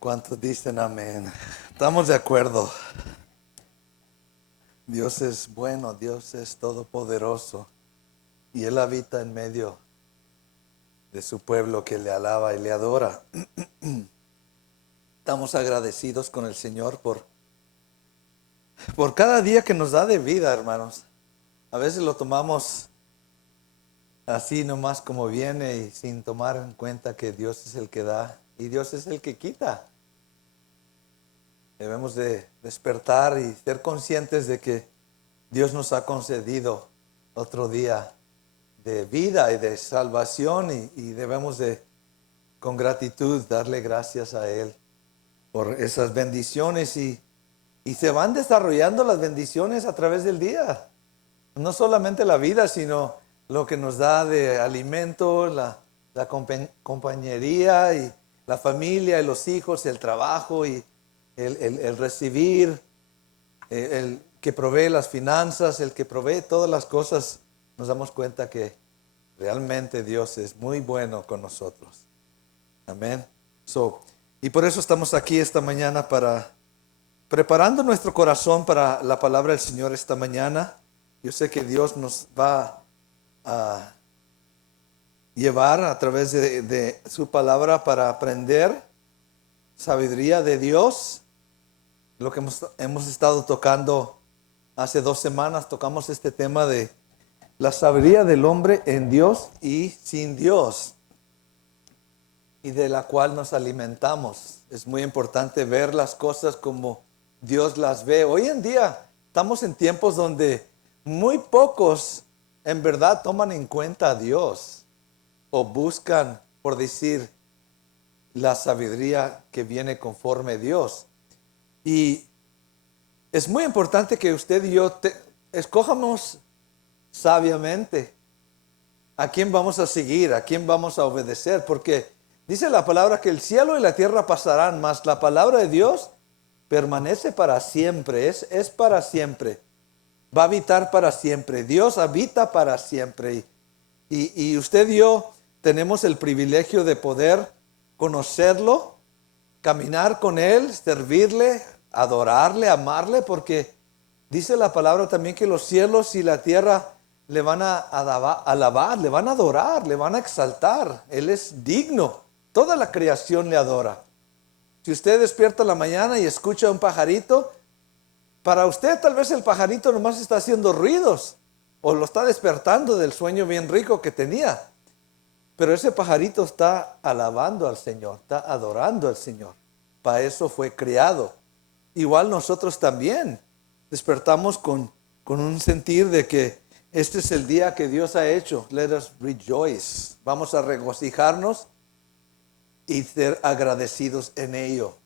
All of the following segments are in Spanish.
¿Cuántos dicen amén? Estamos de acuerdo. Dios es bueno, Dios es todopoderoso y Él habita en medio de su pueblo que le alaba y le adora. Estamos agradecidos con el Señor por cada día que nos da de vida, hermanos. A veces lo tomamos así nomás como viene y sin tomar en cuenta que Dios es el que da y Dios es el que quita. Debemos de despertar y ser conscientes de que Dios nos ha concedido otro día de vida y de salvación y debemos de, con gratitud, darle gracias a Él por esas bendiciones y se van desarrollando las bendiciones a través del día. No solamente la vida, sino lo que nos da de alimento, la compañería y la familia y los hijos, el trabajo y el recibir, el que provee las finanzas, el que provee todas las cosas. Nos damos cuenta que realmente Dios es muy bueno con nosotros. Amén. Y por eso estamos aquí esta mañana preparando nuestro corazón para la palabra del Señor esta mañana. Yo sé que Dios nos va a llevar a través de su palabra para aprender sabiduría de Dios. Lo que hemos estado tocando hace 2 semanas, tocamos este tema de la sabiduría del hombre en Dios y sin Dios, y de la cual nos alimentamos. Es muy importante ver las cosas como Dios las ve. Hoy en día estamos en tiempos donde muy pocos en verdad toman en cuenta a Dios o buscan, por decir, la sabiduría que viene conforme a Dios. Y es muy importante que usted y yo escojamos sabiamente a quién vamos a seguir, a quién vamos a obedecer, porque dice la palabra que el cielo y la tierra pasarán, mas la palabra de Dios permanece para siempre, es para siempre, va a habitar para siempre. Dios habita para siempre y usted y yo tenemos el privilegio de poder conocerlo, caminar con Él, servirle, adorarle, amarle, porque dice la palabra también que los cielos y la tierra le van a alabar, le van a adorar, le van a exaltar. Él es digno, toda la creación le adora. Si usted despierta en la mañana y escucha un pajarito, para usted tal vez el pajarito nomás está haciendo ruidos o lo está despertando del sueño bien rico que tenía. Pero ese pajarito está alabando al Señor, está adorando al Señor. Para eso fue creado. Igual nosotros también despertamos con un sentir de que este es el día que Dios ha hecho. Let us rejoice. Vamos a regocijarnos y ser agradecidos en ello.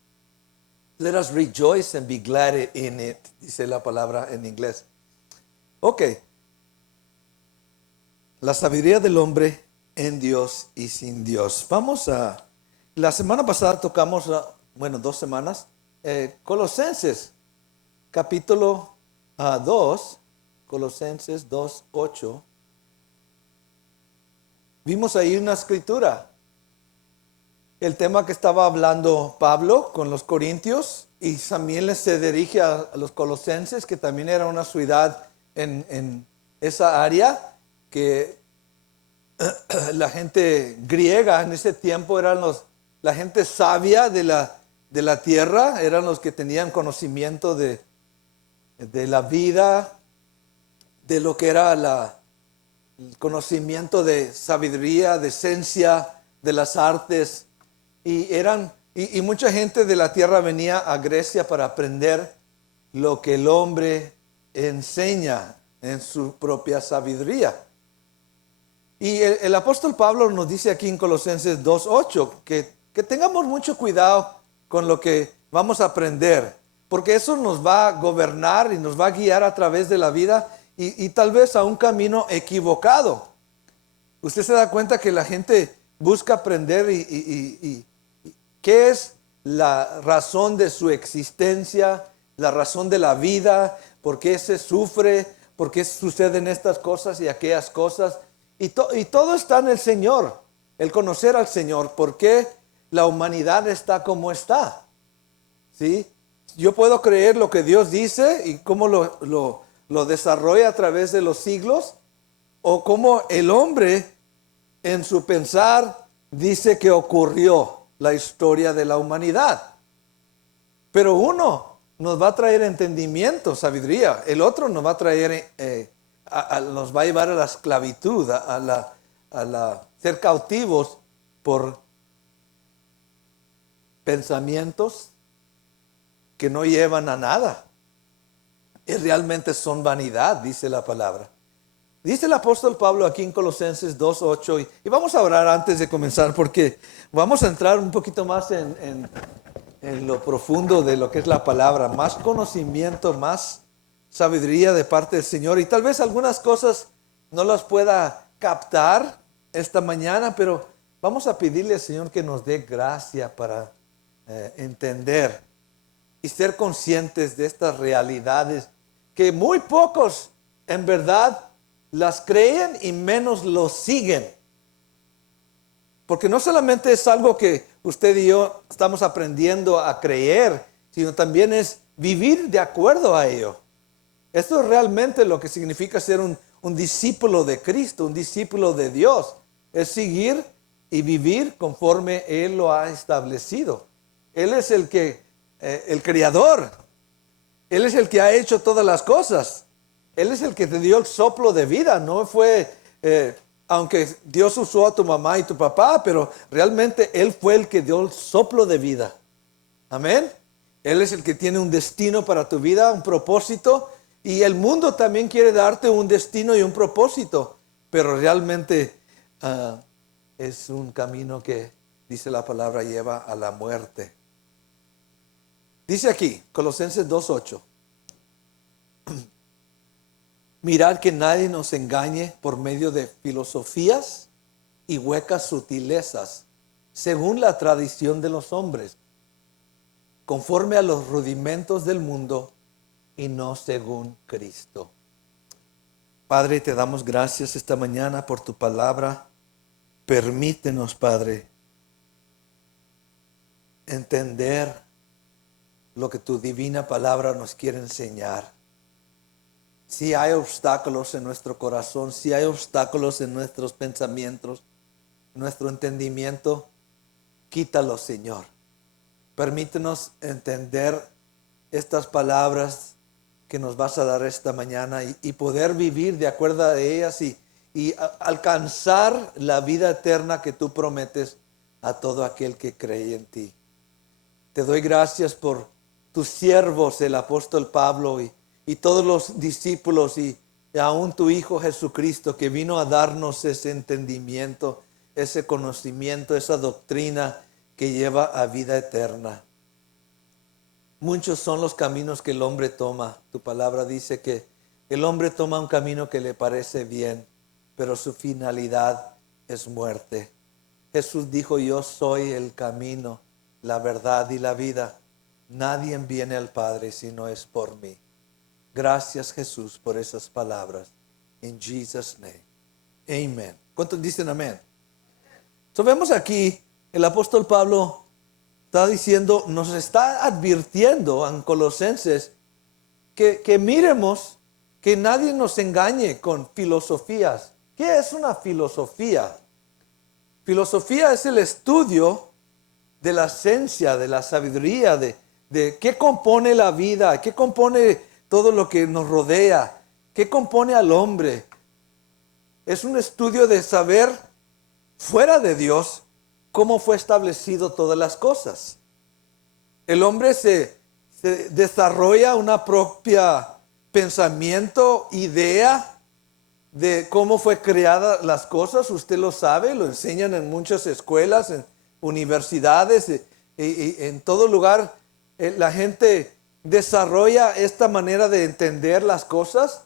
Let us rejoice and be glad in it, dice la palabra en inglés. Ok. La sabiduría del hombre en Dios y sin Dios. La semana pasada tocamos, 2 semanas, Colosenses, capítulo 2, Colosenses 2:8. Vimos ahí una escritura. El tema que estaba hablando Pablo con los corintios, y también se dirige a los colosenses, que también era una ciudad en esa área, que la gente griega en ese tiempo eran la gente sabia de la tierra, eran los que tenían conocimiento de la vida, de lo que era el conocimiento de sabiduría, de ciencia, de las artes. Y mucha gente de la tierra venía a Grecia para aprender lo que el hombre enseña en su propia sabiduría. Y el apóstol Pablo nos dice aquí en Colosenses 2:8 que tengamos mucho cuidado con lo que vamos a aprender, porque eso nos va a gobernar y nos va a guiar a través de la vida y tal vez a un camino equivocado. Usted se da cuenta que la gente busca aprender y ¿qué es la razón de su existencia, la razón de la vida? ¿Por qué se sufre? ¿Por qué suceden estas cosas y aquellas cosas? Y todo está en el Señor, el conocer al Señor. ¿Por qué la humanidad está como está. ¿Sí? Yo puedo creer lo que Dios dice y cómo lo desarrolla a través de los siglos, o cómo el hombre en su pensar dice que ocurrió la historia de la humanidad. Pero uno nos va a traer entendimiento, sabiduría. El otro nos va a traer, nos va a llevar a la esclavitud, ser cautivos por pensamientos que no llevan a nada. Y realmente son vanidad, dice la palabra. Dice el apóstol Pablo aquí en Colosenses 2:8, y vamos a orar antes de comenzar, porque vamos a entrar un poquito más en lo profundo de lo que es la palabra, más conocimiento, más sabiduría de parte del Señor. Y tal vez algunas cosas no las pueda captar esta mañana, pero vamos a pedirle al Señor que nos dé gracia para entender y ser conscientes de estas realidades que muy pocos en verdad las creen y menos los siguen. Porque no solamente es algo que usted y yo estamos aprendiendo a creer, sino también es vivir de acuerdo a ello. Esto es realmente lo que significa ser un discípulo de Cristo, un discípulo de Dios. Es seguir y vivir conforme Él lo ha establecido. Él es el creador. Él es el que ha hecho todas las cosas. Él es el que te dio el soplo de vida. No fue, aunque Dios usó a tu mamá y tu papá, pero realmente Él fue el que dio el soplo de vida. Amén. Él es el que tiene un destino para tu vida, un propósito. Y el mundo también quiere darte un destino y un propósito. Pero realmente es un camino que, dice la palabra, lleva a la muerte. Dice aquí, Colosenses 2:8. Mirad que nadie nos engañe por medio de filosofías y huecas sutilezas, según la tradición de los hombres, conforme a los rudimentos del mundo y no según Cristo. Padre, te damos gracias esta mañana por tu palabra. Permítenos, Padre, entender lo que tu divina palabra nos quiere enseñar. Si hay obstáculos en nuestro corazón, si hay obstáculos en nuestros pensamientos, nuestro entendimiento, quítalos, Señor. Permítenos entender estas palabras que nos vas a dar esta mañana y poder vivir de acuerdo a ellas y alcanzar la vida eterna que tú prometes a todo aquel que cree en ti. Te doy gracias por tus siervos, el apóstol Pablo y todos los discípulos y aún tu Hijo Jesucristo, que vino a darnos ese entendimiento, ese conocimiento, esa doctrina que lleva a vida eterna. Muchos son los caminos que el hombre toma. Tu palabra dice que el hombre toma un camino que le parece bien, pero su finalidad es muerte. Jesús dijo: yo soy el camino, la verdad y la vida. Nadie viene al Padre si no es por mí. Gracias, Jesús, por esas palabras. In Jesus' name. Amen. ¿Cuántos dicen amén? So, vemos aquí, el apóstol Pablo está diciendo, nos está advirtiendo en Colosenses que miremos que nadie nos engañe con filosofías. ¿Qué es una filosofía? Filosofía es el estudio de la esencia, de la sabiduría, de qué compone la vida, qué compone todo lo que nos rodea, qué compone al hombre. Es un estudio de saber fuera de Dios cómo fue establecido todas las cosas. El hombre se desarrolla una propia pensamiento, idea de cómo fue creada las cosas. Usted lo sabe, lo enseñan en muchas escuelas, en universidades, y en todo lugar. La gente desarrolla esta manera de entender las cosas,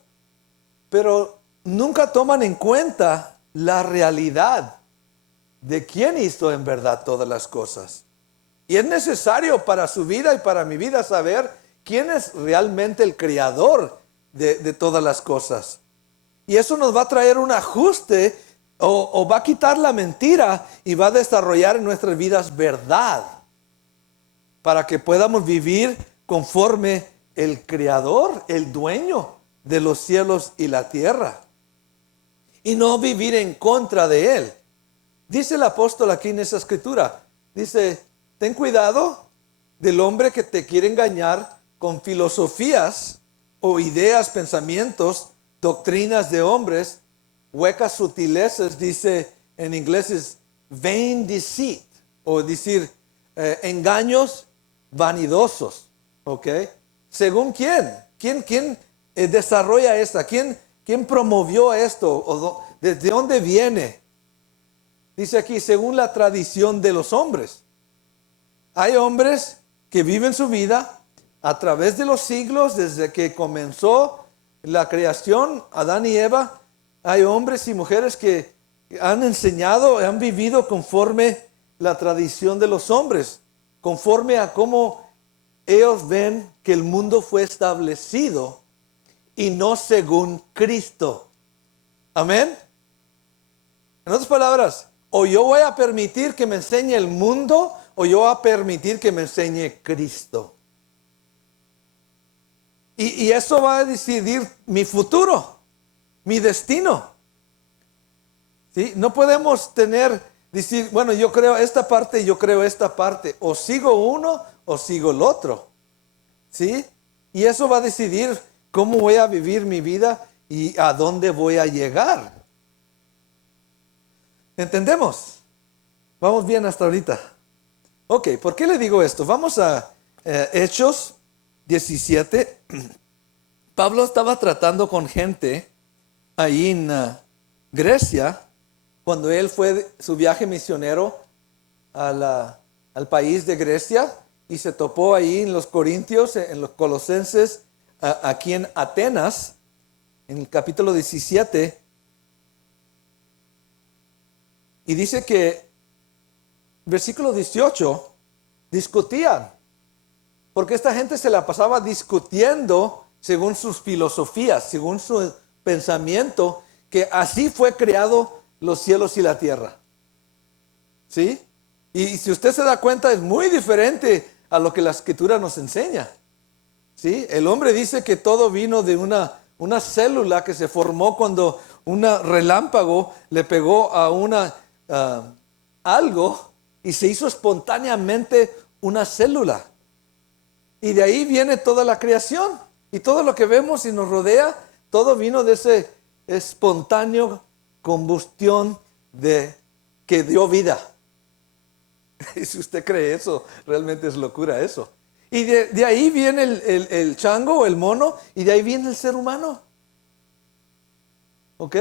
pero nunca toman en cuenta la realidad de quién hizo en verdad todas las cosas. Y es necesario para su vida y para mi vida saber quién es realmente el creador de todas las cosas. Y eso nos va a traer un ajuste O va a quitar la mentira y va a desarrollar en nuestras vidas verdad para que podamos vivir conforme el Creador, el dueño de los cielos y la tierra, y no vivir en contra de Él. Dice el apóstol aquí en esa escritura, dice, ten cuidado del hombre que te quiere engañar con filosofías o ideas, pensamientos, doctrinas de hombres, huecas sutilezas, dice en inglés es vain deceit, o decir engaños vanidosos, ¿ok? ¿Según quién? ¿Quién desarrolla esta? ¿Quién promovió esto? ¿O desde dónde viene? Dice aquí, según la tradición de los hombres. Hay hombres que viven su vida a través de los siglos, desde que comenzó la creación, Adán y Eva. Hay hombres y mujeres que han enseñado, han vivido conforme la tradición de los hombres, conforme a cómo ellos ven que el mundo fue establecido y no según Cristo. Amén. En otras palabras, o yo voy a permitir que me enseñe el mundo, o yo voy a permitir que me enseñe Cristo. Y eso va a decidir mi futuro, mi destino. ¿Sí? No podemos decir, bueno, yo creo esta parte y yo creo esta parte. O sigo uno o sigo el otro. ¿Sí? Y eso va a decidir cómo voy a vivir mi vida y a dónde voy a llegar. ¿Entendemos? Vamos bien hasta ahorita. Ok, ¿por qué le digo esto? Vamos a Hechos 17. Pablo estaba tratando con gente ahí en Grecia, cuando él fue su viaje misionero al país de Grecia, y se topó ahí en los Corintios, en los Colosenses, aquí en Atenas, en el capítulo 17. Y dice que, versículo 18, discutían. Porque esta gente se la pasaba discutiendo según sus filosofías, según su pensamiento, que así fue creado los cielos y la tierra. ¿Sí? Y si usted se da cuenta, es muy diferente a lo que la Escritura nos enseña. ¿Sí? El hombre dice que todo vino de una célula que se formó cuando un relámpago le pegó a algo y se hizo espontáneamente una célula. Y de ahí viene toda la creación. Y todo lo que vemos y nos rodea, todo vino de ese espontáneo combustión que dio vida. Y si usted cree eso, realmente es locura eso. Y de ahí viene el chango o el mono, y de ahí viene el ser humano. ¿Ok?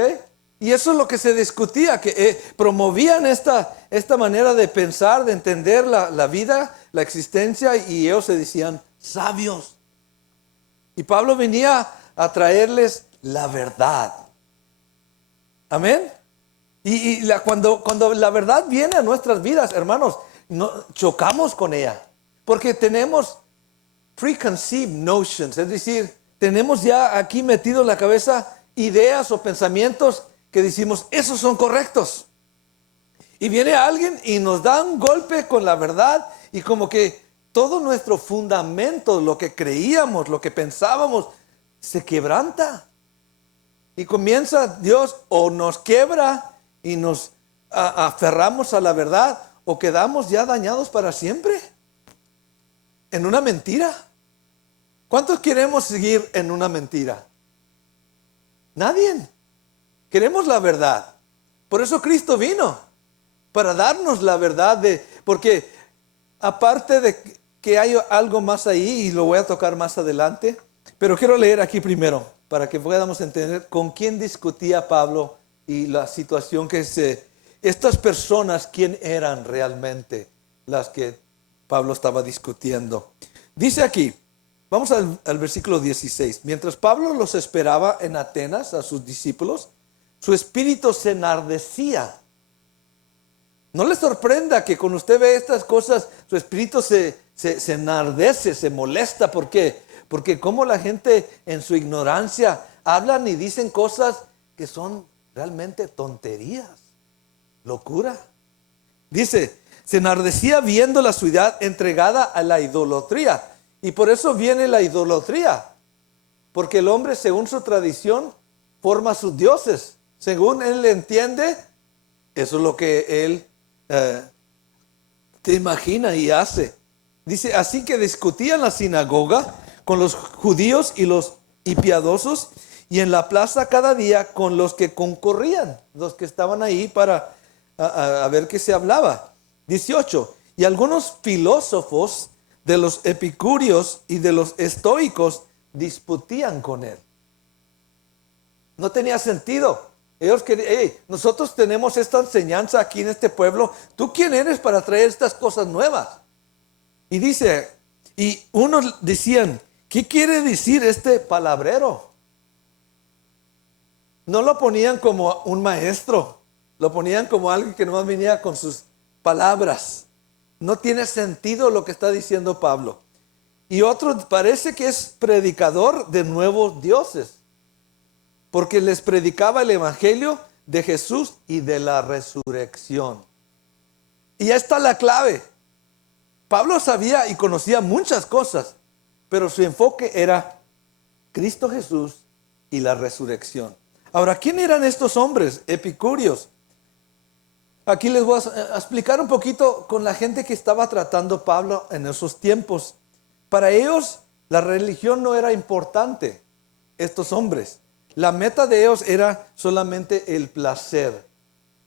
Y eso es lo que se discutía, que promovían esta manera de pensar, de entender la vida, la existencia, y ellos se decían sabios. Y Pablo venía a traerles la verdad. Amén. Cuando la verdad viene a nuestras vidas, hermanos, chocamos con ella. Porque tenemos preconceived notions, es decir, tenemos ya aquí metido en la cabeza ideas o pensamientos que decimos, esos son correctos. Y viene alguien y nos da un golpe con la verdad, y como que todo nuestro fundamento, lo que creíamos, lo que pensábamos, se quebranta. Y comienza Dios, o nos quiebra y nos aferramos a la verdad, o quedamos ya dañados para siempre en una mentira. ¿Cuántos queremos seguir en una mentira? Nadie. Queremos la verdad. Por eso Cristo vino, para darnos la verdad, porque aparte de que hay algo más ahí, y lo voy a tocar más adelante, pero quiero leer aquí primero, para que podamos entender con quién discutía Pablo y la situación estas personas, quién eran realmente las que Pablo estaba discutiendo. Dice aquí, vamos al versículo 16. Mientras Pablo los esperaba en Atenas, a sus discípulos, su espíritu se enardecía. No le sorprenda que cuando usted ve estas cosas, su espíritu se enardece, se molesta. ¿Por qué? Porque como la gente en su ignorancia hablan y dicen cosas que son realmente tonterías. locura. Dice, se enardecía viendo la ciudad entregada a la idolatría. Y por eso viene la idolatría. Porque el hombre, según su tradición, forma sus dioses. Según él entiende, eso es lo que él te imagina y hace. Dice, así que discutía en la sinagoga con los judíos y piadosos, y en la plaza cada día con los que concurrían, los que estaban ahí para a ver qué se hablaba. 18. Y algunos filósofos de los epicúreos y de los estoicos discutían con él. No tenía sentido. Ellos querían, hey, nosotros tenemos esta enseñanza aquí en este pueblo. ¿Tú quién eres para traer estas cosas nuevas? Y dice, y unos decían, ¿qué quiere decir este palabrero? No lo ponían como un maestro, lo ponían como alguien que nomás venía con sus palabras. No tiene sentido lo que está diciendo Pablo. Y otro parece que es predicador de nuevos dioses, porque les predicaba el evangelio de Jesús y de la resurrección. Y ya está la clave. Pablo sabía y conocía muchas cosas, pero su enfoque era Cristo Jesús y la resurrección. Ahora, ¿quién eran estos hombres epicúreos? Aquí les voy a explicar un poquito con la gente que estaba tratando Pablo en esos tiempos. Para ellos, la religión no era importante, estos hombres. La meta de ellos era solamente el placer.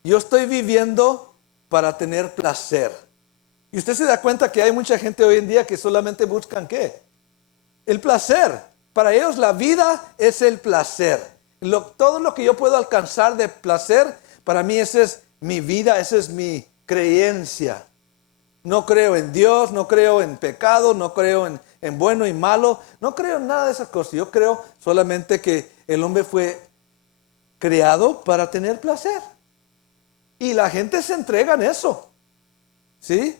Yo estoy viviendo para tener placer. Y usted se da cuenta que hay mucha gente hoy en día que solamente buscan ¿qué? El placer. Para ellos la vida es el placer. Todo lo que yo puedo alcanzar de placer, para mí esa es mi vida, esa es mi creencia. No creo en Dios, no creo en pecado, no creo en bueno y malo. No creo en nada de esas cosas. Yo creo solamente que el hombre fue creado para tener placer. Y la gente se entrega en eso. ¿Sí?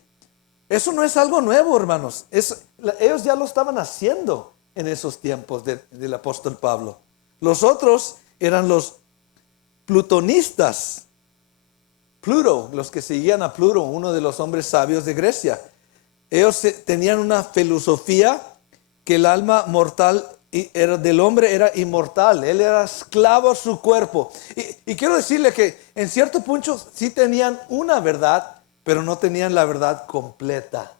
Eso no es algo nuevo, hermanos. Ellos ya lo estaban haciendo en esos tiempos del apóstol Pablo. Los otros eran los plutonistas. Pluto, los que seguían a Pluto, uno de los hombres sabios de Grecia. Ellos tenían una filosofía que el alma mortal del hombre era inmortal. Él era esclavo a su cuerpo. Y quiero decirle que en cierto punto sí tenían una verdad, pero no tenían la verdad completa.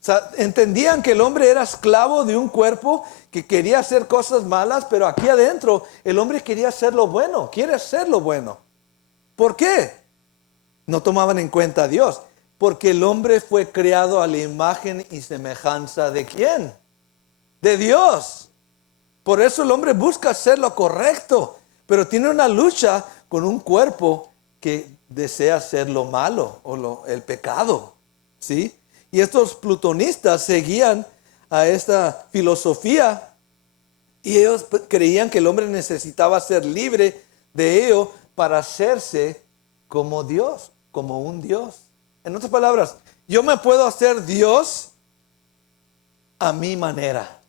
O sea, entendían que el hombre era esclavo de un cuerpo que quería hacer cosas malas, pero aquí adentro el hombre quería hacer lo bueno, quiere hacer lo bueno. ¿Por qué? No tomaban en cuenta a Dios. Porque el hombre fue creado a la imagen y semejanza ¿de quién? De Dios. Por eso el hombre busca hacer lo correcto, pero tiene una lucha con un cuerpo que desea hacer lo malo o el pecado. ¿Sí? Y estos plutonistas seguían a esta filosofía y ellos creían que el hombre necesitaba ser libre de ello para hacerse como Dios, como un Dios. En otras palabras, yo me puedo hacer Dios a mi manera.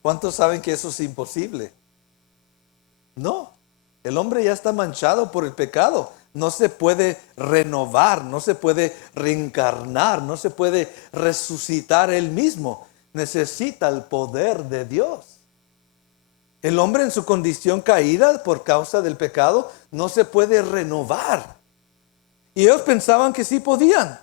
¿Cuántos saben que eso es imposible? No, el hombre ya está manchado por el pecado. No se puede renovar, no se puede reencarnar, no se puede resucitar él mismo. Necesita el poder de Dios. El hombre en su condición caída por causa del pecado no se puede renovar. Y ellos pensaban que sí podían,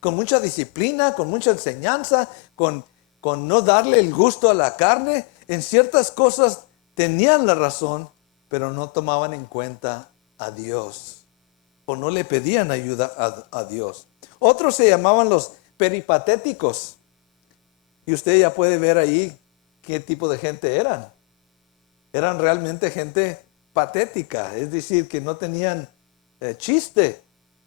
con mucha disciplina, con mucha enseñanza, con no darle el gusto a la carne. En ciertas cosas tenían la razón, pero no tomaban en cuenta a Dios. O no le pedían ayuda a Dios. Otros se llamaban los peripatéticos. Y usted ya puede ver ahí qué tipo de gente eran. Eran realmente gente patética, es decir, que no tenían chiste.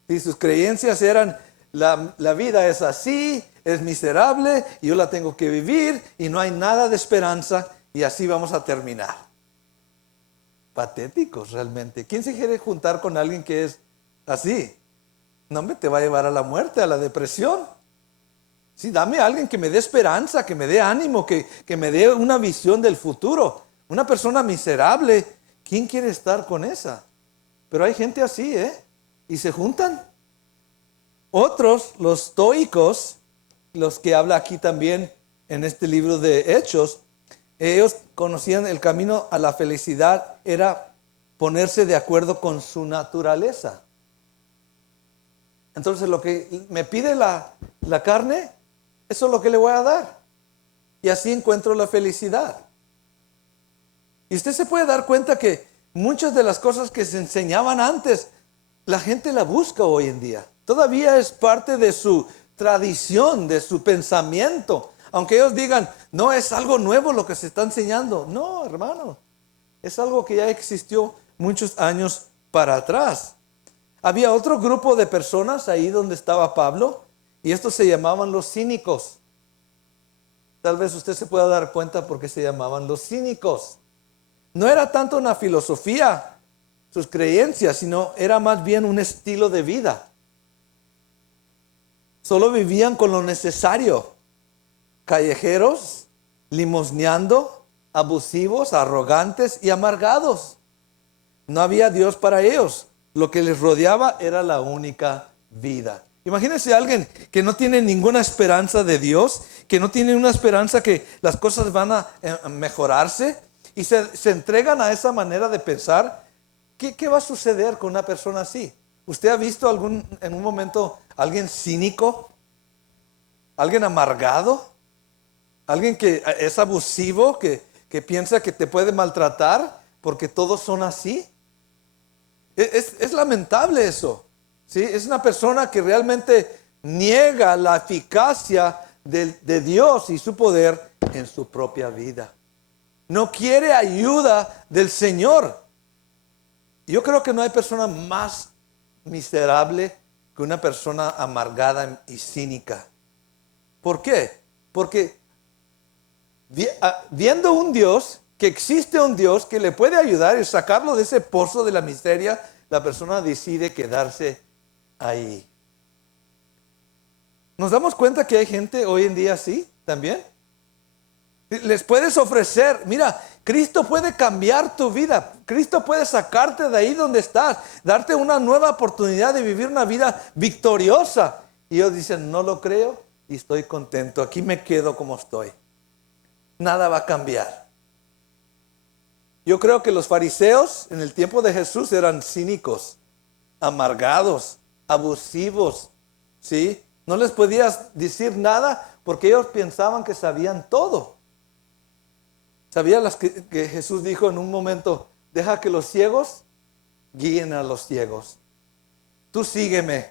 Y sus creencias eran, la vida es así, es miserable, y yo la tengo que vivir, y no hay nada de esperanza, y así vamos a terminar. Patéticos realmente. ¿Quién se quiere juntar con alguien que es así? No me te va a llevar a la muerte, a la depresión. Sí, dame a alguien que me dé esperanza, que me dé ánimo, que me dé una visión del futuro. Una persona miserable, ¿quién quiere estar con esa? Pero hay gente así, y se juntan. Otros, los estoicos, los que habla aquí también en este libro de Hechos, ellos conocían el camino a la felicidad, era ponerse de acuerdo con su naturaleza. Entonces lo que me pide la carne, eso es lo que le voy a dar. Y así encuentro la felicidad. Y usted se puede dar cuenta que muchas de las cosas que se enseñaban antes, la gente la busca hoy en día. Todavía es parte de su tradición, de su pensamiento. Aunque ellos digan, no es algo nuevo lo que se está enseñando. No, hermano, es algo que ya existió muchos años para atrás. Había otro grupo de personas ahí donde estaba Pablo, y estos se llamaban los cínicos. Tal vez usted se pueda dar cuenta por qué se llamaban los cínicos. No era tanto una filosofía, sus creencias, sino era más bien un estilo de vida. Solo vivían con lo necesario. Callejeros, limosneando, abusivos, arrogantes y amargados. No había Dios para ellos. Lo que les rodeaba era la única vida. Imagínense a alguien que no tiene ninguna esperanza de Dios, que no tiene una esperanza que las cosas van a mejorarse, y se entregan a esa manera de pensar. ¿Qué va a suceder con una persona así? ¿Usted ha visto en un momento alguien cínico? ¿Alguien amargado? ¿Alguien que es abusivo, que piensa que te puede maltratar porque todos son así? Es lamentable eso, ¿sí? Es una persona que realmente niega la eficacia de Dios y su poder en su propia vida. No quiere ayuda del Señor. Yo creo que no hay persona más miserable que una persona amargada y cínica. ¿Por qué? Porque viendo un Dios, que existe un Dios que le puede ayudar y sacarlo de ese pozo de la miseria, la persona decide quedarse ahí. ¿Nos damos cuenta que hay gente hoy en día así también? Les puedes ofrecer, mira, Cristo puede cambiar tu vida. Cristo puede sacarte de ahí donde estás, darte una nueva oportunidad de vivir una vida victoriosa. Y ellos dicen, no lo creo y estoy contento. Aquí me quedo como estoy. Nada va a cambiar. Yo creo que los fariseos en el tiempo de Jesús eran cínicos, amargados, abusivos, ¿sí? No les podías decir nada porque ellos pensaban que sabían todo. ¿Sabían que Jesús dijo en un momento, deja que los ciegos guíen a los ciegos? Tú sígueme.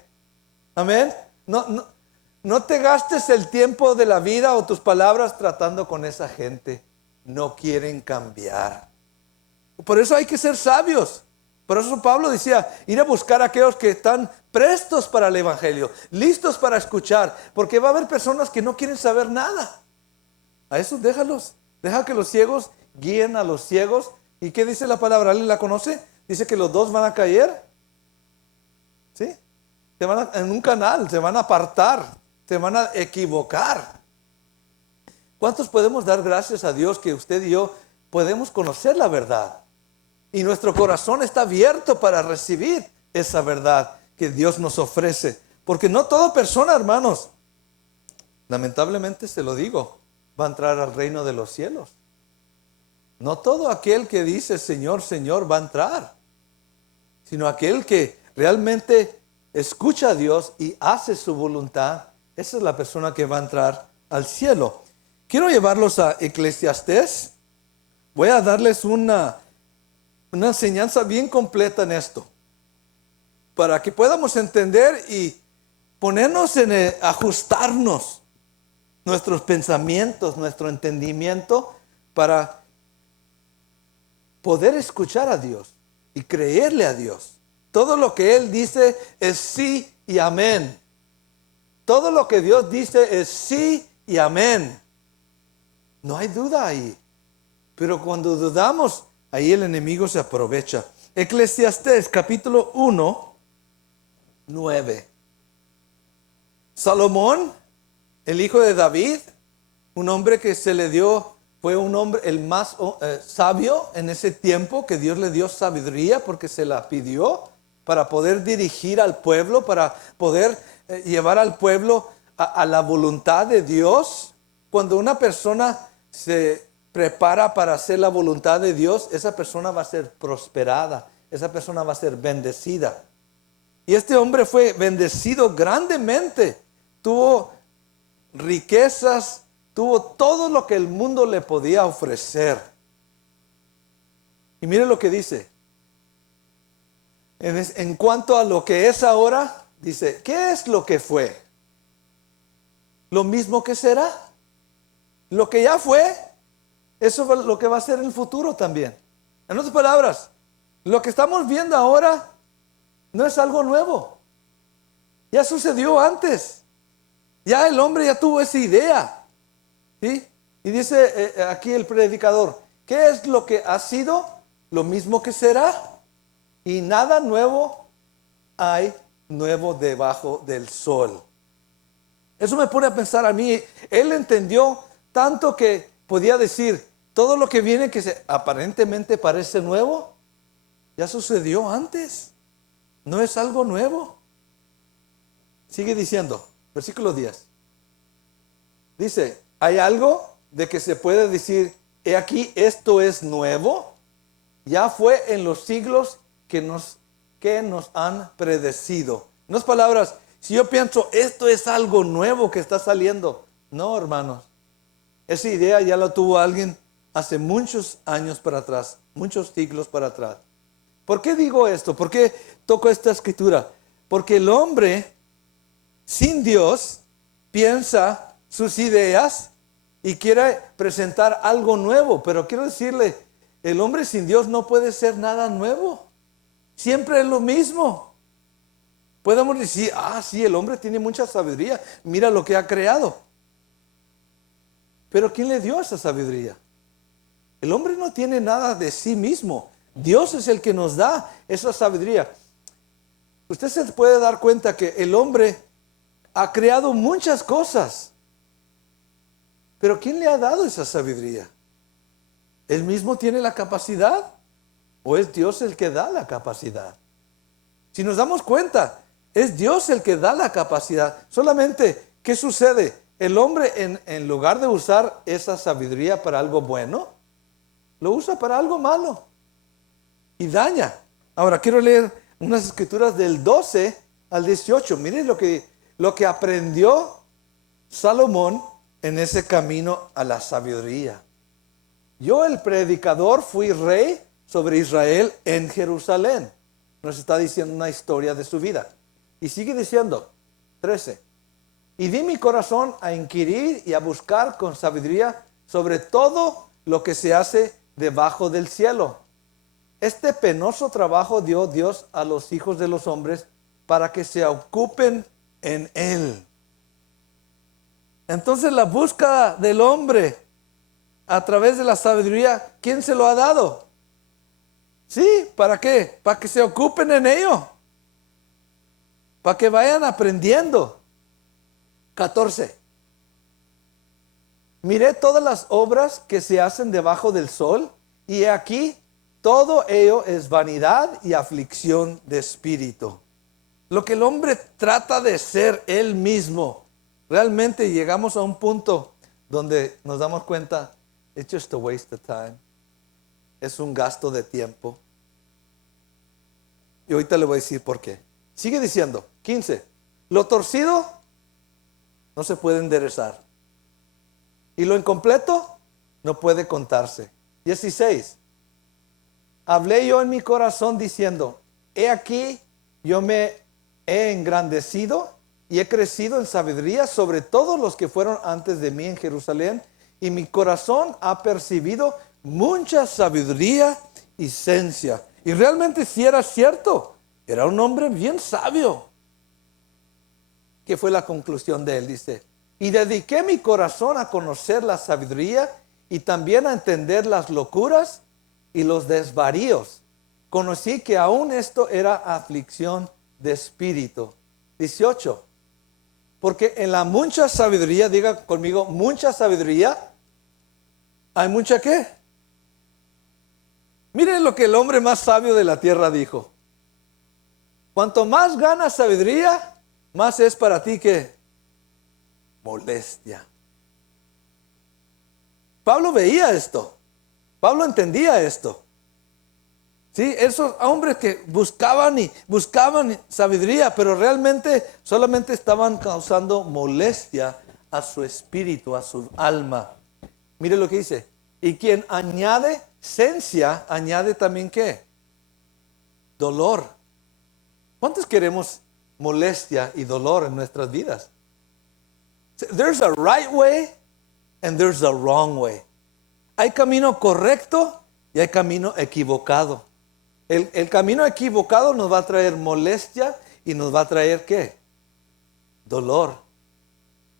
Amén. No te gastes el tiempo de la vida o tus palabras tratando con esa gente. No quieren cambiar. Por eso hay que ser sabios. Por eso Pablo decía, ir a buscar a aquellos que están prestos para el evangelio, listos para escuchar, porque va a haber personas que no quieren saber nada. A esos déjalos. Deja que los ciegos guíen a los ciegos. ¿Y qué dice la palabra? ¿Alguien la conoce? Dice que los dos van a caer. ¿Sí? En un canal, se van a apartar, se van a equivocar. ¿Cuántos podemos dar gracias a Dios que usted y yo podemos conocer la verdad? Y nuestro corazón está abierto para recibir esa verdad que Dios nos ofrece. Porque no toda persona, hermanos, lamentablemente se lo digo, va a entrar al reino de los cielos. No todo aquel que dice Señor, Señor va a entrar, sino aquel que realmente escucha a Dios y hace su voluntad. Esa es la persona que va a entrar al cielo. Quiero llevarlos a Eclesiastés. Voy a darles una enseñanza bien completa en esto, para que podamos entender y ponernos ajustarnos nuestros pensamientos, nuestro entendimiento, para poder escuchar a Dios y creerle a Dios. Todo lo que Él dice es sí y amén. Todo lo que Dios dice es sí y amén. No hay duda ahí. Pero cuando dudamos, ahí el enemigo se aprovecha. Eclesiastés capítulo 1, 9. Salomón, el hijo de David, un hombre que se le dio, fue un hombre el más sabio en ese tiempo, que Dios le dio sabiduría porque se la pidió. para poder dirigir al pueblo, para poder llevar al pueblo a la voluntad de Dios. Cuando una persona se prepara para hacer la voluntad de Dios, esa persona va a ser prosperada, esa persona va a ser bendecida. Y este hombre fue bendecido grandemente, tuvo riquezas, tuvo todo lo que el mundo le podía ofrecer. Y mire lo que dice. En cuanto a lo que es ahora, dice, ¿qué es lo que fue? Lo mismo que será. Lo que ya fue, eso es lo que va a ser en el futuro también. En otras palabras, lo que estamos viendo ahora no es algo nuevo. Ya sucedió antes. Ya el hombre ya tuvo esa idea. ¿Sí? Y dice aquí el predicador, ¿qué es lo que ha sido? Lo mismo que será. Y nada nuevo hay nuevo debajo del sol. Eso me pone a pensar a mí. Él entendió tanto que podía decir, todo lo que viene que aparentemente parece nuevo, ya sucedió antes. No es algo nuevo. Sigue diciendo, versículo 10. Dice, ¿hay algo de que se puede decir, he aquí, esto es nuevo? Ya fue en los siglos que nos han predecido. En otras palabras, si yo pienso, esto es algo nuevo que está saliendo. No, hermanos. Esa idea ya la tuvo alguien hace muchos años para atrás, muchos siglos para atrás. ¿Por qué digo esto? ¿Por qué toco esta escritura? Porque el hombre sin Dios piensa sus ideas y quiere presentar algo nuevo. Pero quiero decirle, el hombre sin Dios no puede ser nada nuevo. Siempre es lo mismo. Podemos decir, sí, el hombre tiene mucha sabiduría. Mira lo que ha creado. Pero ¿quién le dio esa sabiduría? El hombre no tiene nada de sí mismo. Dios es el que nos da esa sabiduría. Usted se puede dar cuenta que el hombre ha creado muchas cosas. Pero ¿quién le ha dado esa sabiduría? ¿Él mismo tiene la capacidad? ¿O es Dios el que da la capacidad? Si nos damos cuenta, es Dios el que da la capacidad. Solamente, ¿qué sucede? El hombre en lugar de usar esa sabiduría para algo bueno, lo usa para algo malo. Y daña. Ahora quiero leer unas escrituras del 12 al 18. Miren lo que aprendió Salomón en ese camino a la sabiduría. Yo, el predicador, fui rey sobre Israel en Jerusalén. Nos está diciendo una historia de su vida. Y sigue diciendo, 13. Y di mi corazón a inquirir y a buscar con sabiduría sobre todo lo que se hace debajo del cielo. Este penoso trabajo dio Dios a los hijos de los hombres para que se ocupen en él. Entonces la búsqueda del hombre a través de la sabiduría, ¿quién se lo ha dado? Sí, ¿para qué? Para que se ocupen en ello. Para que vayan aprendiendo. 14. Miré todas las obras que se hacen debajo del sol, y aquí todo ello es vanidad y aflicción de espíritu. Lo que el hombre trata de ser él mismo, realmente llegamos a un punto donde nos damos cuenta, it's just a waste of time. Es un gasto de tiempo. Y ahorita le voy a decir por qué. Sigue diciendo, 15. Lo torcido no se puede enderezar. Y lo incompleto no puede contarse. 16. Hablé yo en mi corazón diciendo, he aquí, yo me he engrandecido y he crecido en sabiduría sobre todos los que fueron antes de mí en Jerusalén, y mi corazón ha percibido mucha sabiduría y ciencia. Y realmente sí era cierto, era un hombre bien sabio. ¿Qué fue la conclusión de él? Dice, y dediqué mi corazón a conocer la sabiduría y también a entender las locuras y los desvaríos. Conocí que aún esto era aflicción de espíritu. 18. Porque en la mucha sabiduría, diga conmigo, mucha sabiduría, ¿hay mucha qué? Miren lo que el hombre más sabio de la tierra dijo. Cuanto más ganas sabiduría, más es para ti que molestia. Pablo veía esto. Pablo entendía esto. Sí, esos hombres que buscaban sabiduría, pero realmente solamente estaban causando molestia a su espíritu, a su alma. Mire lo que dice. Y quien añade ciencia, añade también ¿qué? Dolor. ¿Cuántos queremos molestia y dolor en nuestras vidas? There's a right way and there's a wrong way. Hay camino correcto y hay camino equivocado. El camino equivocado nos va a traer molestia y nos va a traer ¿qué? Dolor.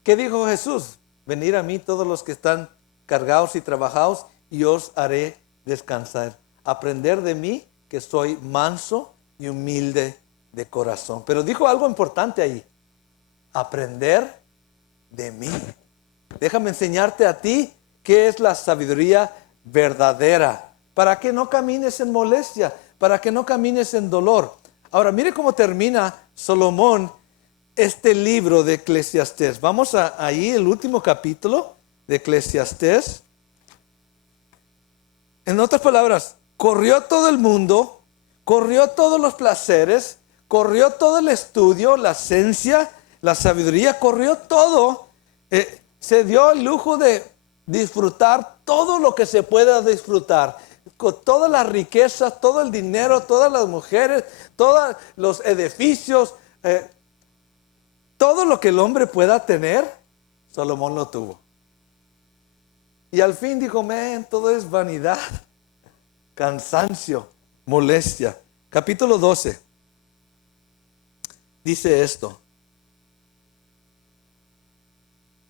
¿Qué dijo Jesús? Venid a mí todos los que están cargados y trabajados y os haré descansar. Aprender de mí que soy manso y humilde de corazón. Pero dijo algo importante ahí. Aprender de mí. Déjame enseñarte a ti qué es la sabiduría verdadera. Para que no camines en molestia, para que no camines en dolor. Ahora, mire cómo termina Salomón este libro de Eclesiastés. Vamos ahí, el último capítulo de Eclesiastés. En otras palabras, corrió todo el mundo, corrió todos los placeres, corrió todo el estudio, la ciencia, la sabiduría, corrió todo. Se dio el lujo de disfrutar todo lo que se pueda disfrutar. Con todas las riquezas, todo el dinero, todas las mujeres, todos los edificios, todo lo que el hombre pueda tener, Salomón lo tuvo. Y al fin dijo, todo es vanidad, cansancio, molestia. Capítulo 12. Dice esto.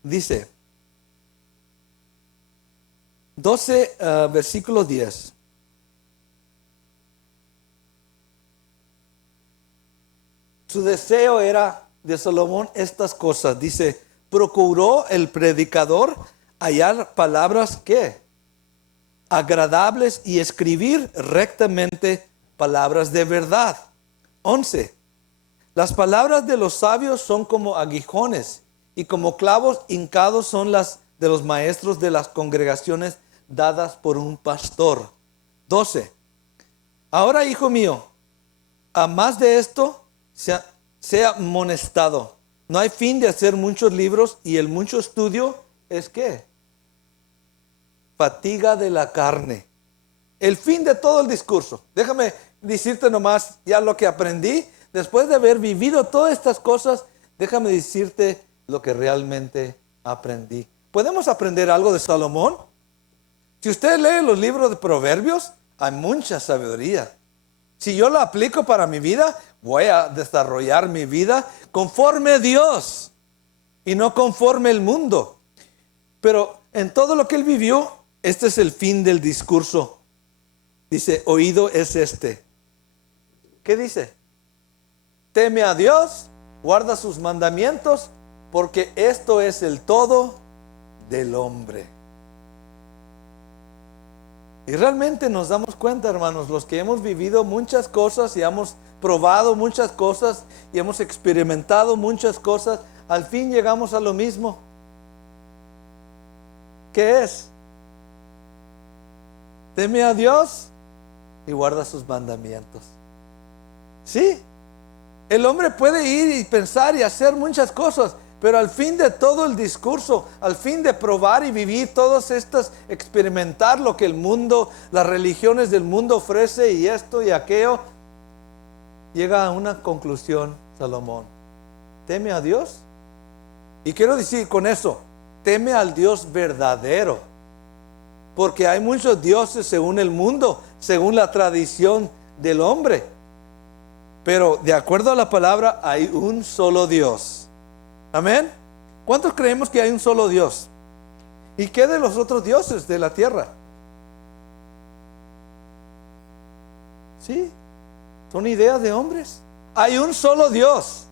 Dice 12, versículo 10. Su deseo era de Salomón estas cosas. Dice, procuró el predicador hallar palabras que agradables y escribir rectamente palabras de verdad. 11. Las palabras de los sabios son como aguijones y como clavos hincados son las de los maestros de las congregaciones dadas por un pastor. 12. Ahora, hijo mío, a más de esto, sea amonestado. No hay fin de hacer muchos libros y el mucho estudio es ¿qué? Fatiga de la carne. El fin de todo el discurso. Déjame decirte nomás ya lo que aprendí. Después de haber vivido todas estas cosas, déjame decirte lo que realmente aprendí. ¿Podemos aprender algo de Salomón? Si usted lee los libros de Proverbios, hay mucha sabiduría. Si yo lo aplico para mi vida, voy a desarrollar mi vida conforme a Dios y no conforme el mundo. Pero en todo lo que él vivió, este es el fin del discurso. Dice, oído es este. ¿Qué dice? Teme a Dios, guarda sus mandamientos, porque esto es el todo del hombre. Y realmente nos damos cuenta, hermanos, los que hemos vivido muchas cosas y hemos probado muchas cosas y hemos experimentado muchas cosas, al fin llegamos a lo mismo. ¿Qué es? Teme a Dios y guarda sus mandamientos. Sí, el hombre puede ir y pensar y hacer muchas cosas, pero al fin de todo el discurso, al fin de probar y vivir todas estas, experimentar lo que el mundo, las religiones del mundo ofrece y esto y aquello, llega a una conclusión Salomón. Teme a Dios. Y quiero decir con eso, teme al Dios verdadero. Porque hay muchos dioses según el mundo, según la tradición del hombre. Pero de acuerdo a la palabra, hay un solo Dios. Amén. ¿Cuántos creemos que hay un solo Dios? ¿Y qué de los otros dioses de la tierra? Sí, son ideas de hombres. Hay un solo Dios.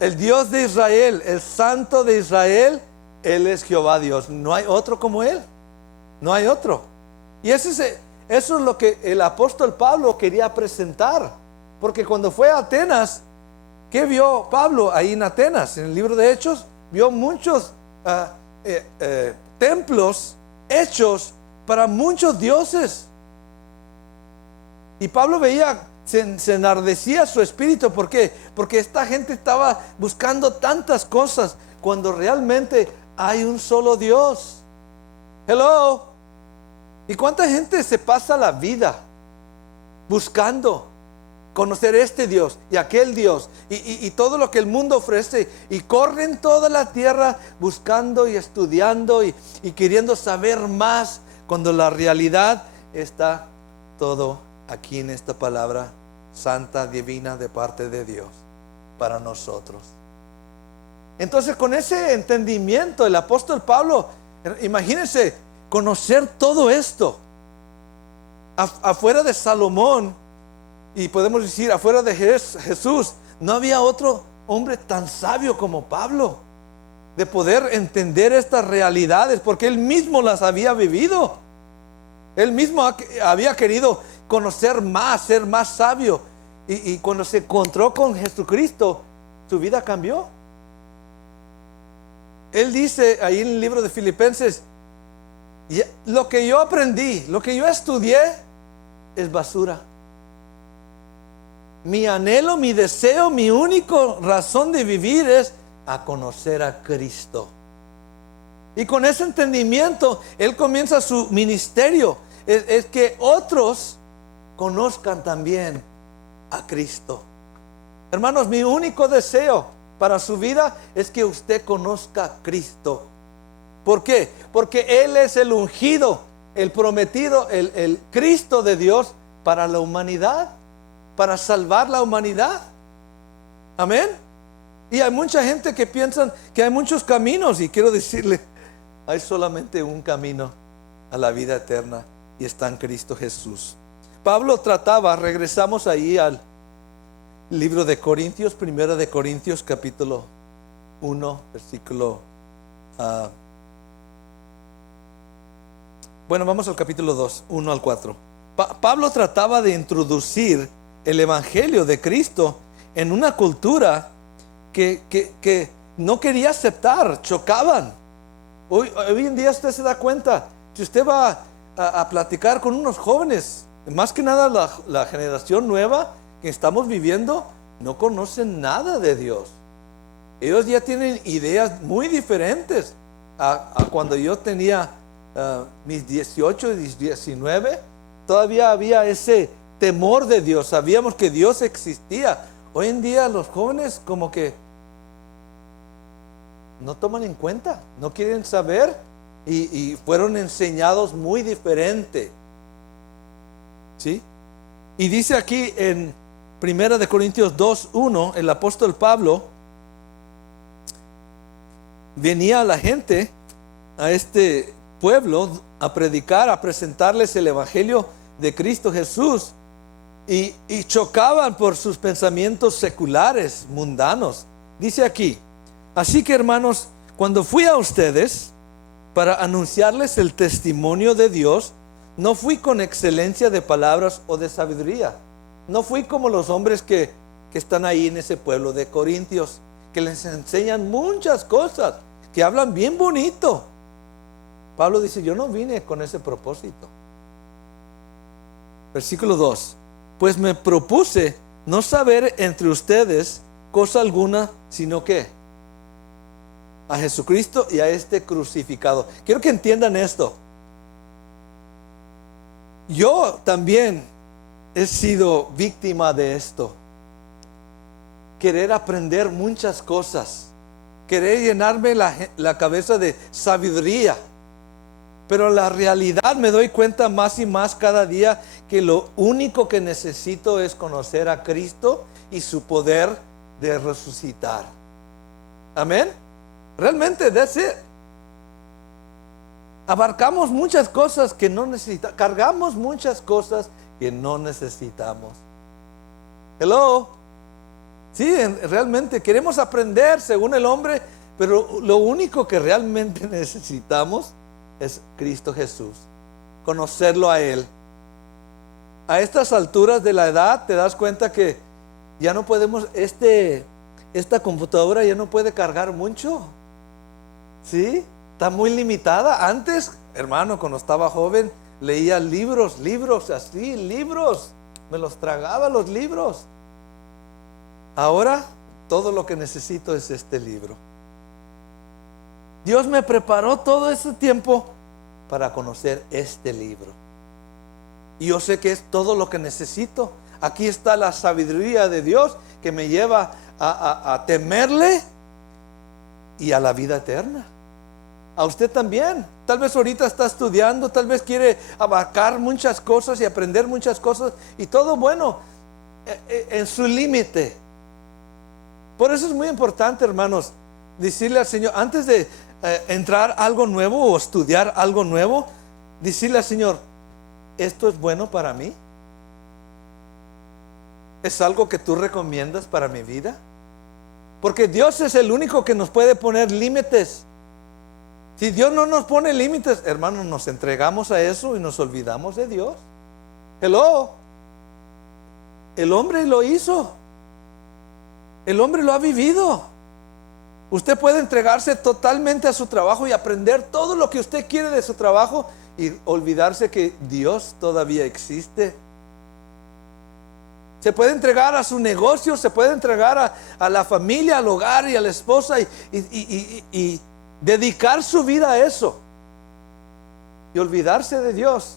El Dios de Israel, el Santo de Israel, Él es Jehová Dios. No hay otro como Él. No hay otro. Y eso es lo que el apóstol Pablo quería presentar Porque cuando fue a Atenas, ¿qué vio Pablo ahí en Atenas? En el libro de Hechos, vio muchos templos hechos para muchos dioses. Y Pablo veía, se enardecía su espíritu. ¿Por qué? Porque esta gente estaba buscando tantas cosas cuando realmente hay un solo Dios. Hello. ¿Y cuánta gente se pasa la vida buscando conocer este Dios y aquel Dios y todo lo que el mundo ofrece, y corren toda la tierra buscando y estudiando y queriendo saber más, cuando la realidad está todo aquí en esta palabra santa, divina, de parte de Dios para nosotros? Entonces, con ese entendimiento, el apóstol Pablo, imagínense conocer todo esto. Afuera de Salomón, y podemos decir afuera de Jesús, no había otro hombre tan sabio como Pablo, de poder entender estas realidades, porque él mismo las había vivido. Él mismo había querido conocer más, ser más sabio, y cuando se encontró con Jesucristo, su vida cambió. Él dice ahí en el libro de Filipenses: lo que yo aprendí, lo que yo estudié, es basura. Mi anhelo, mi deseo, mi única razón de vivir es a conocer a Cristo. Y con ese entendimiento, él comienza su ministerio. Es que otros conozcan también a Cristo. Hermanos, mi único deseo para su vida es que usted conozca a Cristo. ¿Por qué? Porque Él es el ungido, el prometido, el Cristo de Dios para la humanidad, para salvar la humanidad. Amén. Y hay mucha gente que piensa que hay muchos caminos, y quiero decirle, hay solamente un camino a la vida eterna, y está en Cristo Jesús. Pablo trataba, regresamos ahí al libro de Corintios, primera de Corintios capítulo 1, versículo vamos al capítulo 2, 1 al 4. Pablo trataba de introducir el evangelio de Cristo en una cultura que no quería aceptar, chocaban. Hoy en día usted se da cuenta, si usted va a platicar con unos jóvenes, más que nada la generación nueva que estamos viviendo, no conocen nada de Dios. Ellos ya tienen ideas muy diferentes a cuando yo tenía mis 18 y 19. Todavía había ese temor de Dios, sabíamos que Dios existía. Hoy en día los jóvenes como que no toman en cuenta, no quieren saber, y fueron enseñados muy diferente. ¿Sí? Y dice aquí en 1 de Corintios 2:1, el apóstol Pablo venía a la gente, a este pueblo, a predicar, a presentarles el evangelio de Cristo Jesús, y chocaban por sus pensamientos seculares, mundanos. Dice aquí: así que, hermanos, cuando fui a ustedes para anunciarles el testimonio de Dios, no fui con excelencia de palabras o de sabiduría. No fui como los hombres que están ahí en ese pueblo de Corintios, que les enseñan muchas cosas, que hablan bien bonito. Pablo dice: yo no vine con ese propósito. Versículo 2: pues me propuse no saber entre ustedes cosa alguna, sino que a Jesucristo y a este crucificado. Quiero que entiendan esto. Yo también he sido víctima de esto. Querer aprender muchas cosas, querer llenarme la cabeza de sabiduría. Pero la realidad, me doy cuenta más y más cada día que lo único que necesito es conocer a Cristo y su poder de resucitar. Amén. Realmente, that's it. Abarcamos muchas cosas que no necesitamos, cargamos muchas cosas que no necesitamos. Hello. Sí, realmente queremos aprender según el hombre, pero lo único que realmente necesitamos es Cristo Jesús, conocerlo a Él. A estas alturas de la edad te das cuenta que ya no podemos, esta computadora ya no puede cargar mucho. ¿Sí? Está muy limitada. Antes, hermano, cuando estaba joven, leía libros, así, libros. Me los tragaba los libros. Ahora, todo lo que necesito es este libro. Dios me preparó todo ese tiempo para conocer este libro. Y yo sé que es todo lo que necesito. Aquí está la sabiduría de Dios que me lleva a temerle y a la vida eterna. A usted también. Tal vez ahorita está estudiando, tal vez quiere abarcar muchas cosas y aprender muchas cosas. Y todo bueno, en su límite. Por eso es muy importante, hermanos, decirle al Señor, antes de entrar algo nuevo o estudiar algo nuevo, decirle al Señor, ¿esto es bueno para mí? ¿Es algo que tú recomiendas para mi vida? Porque Dios es el único que nos puede poner límites. Si Dios no nos pone límites, hermanos, nos entregamos a eso y nos olvidamos de Dios. Hello. El hombre lo hizo. El hombre lo ha vivido. Usted puede entregarse totalmente a su trabajo y aprender todo lo que usted quiere de su trabajo y olvidarse que Dios todavía existe. Se puede entregar a su negocio, se puede entregar a la familia, al hogar y a la esposa y dedicar su vida a eso y olvidarse de Dios.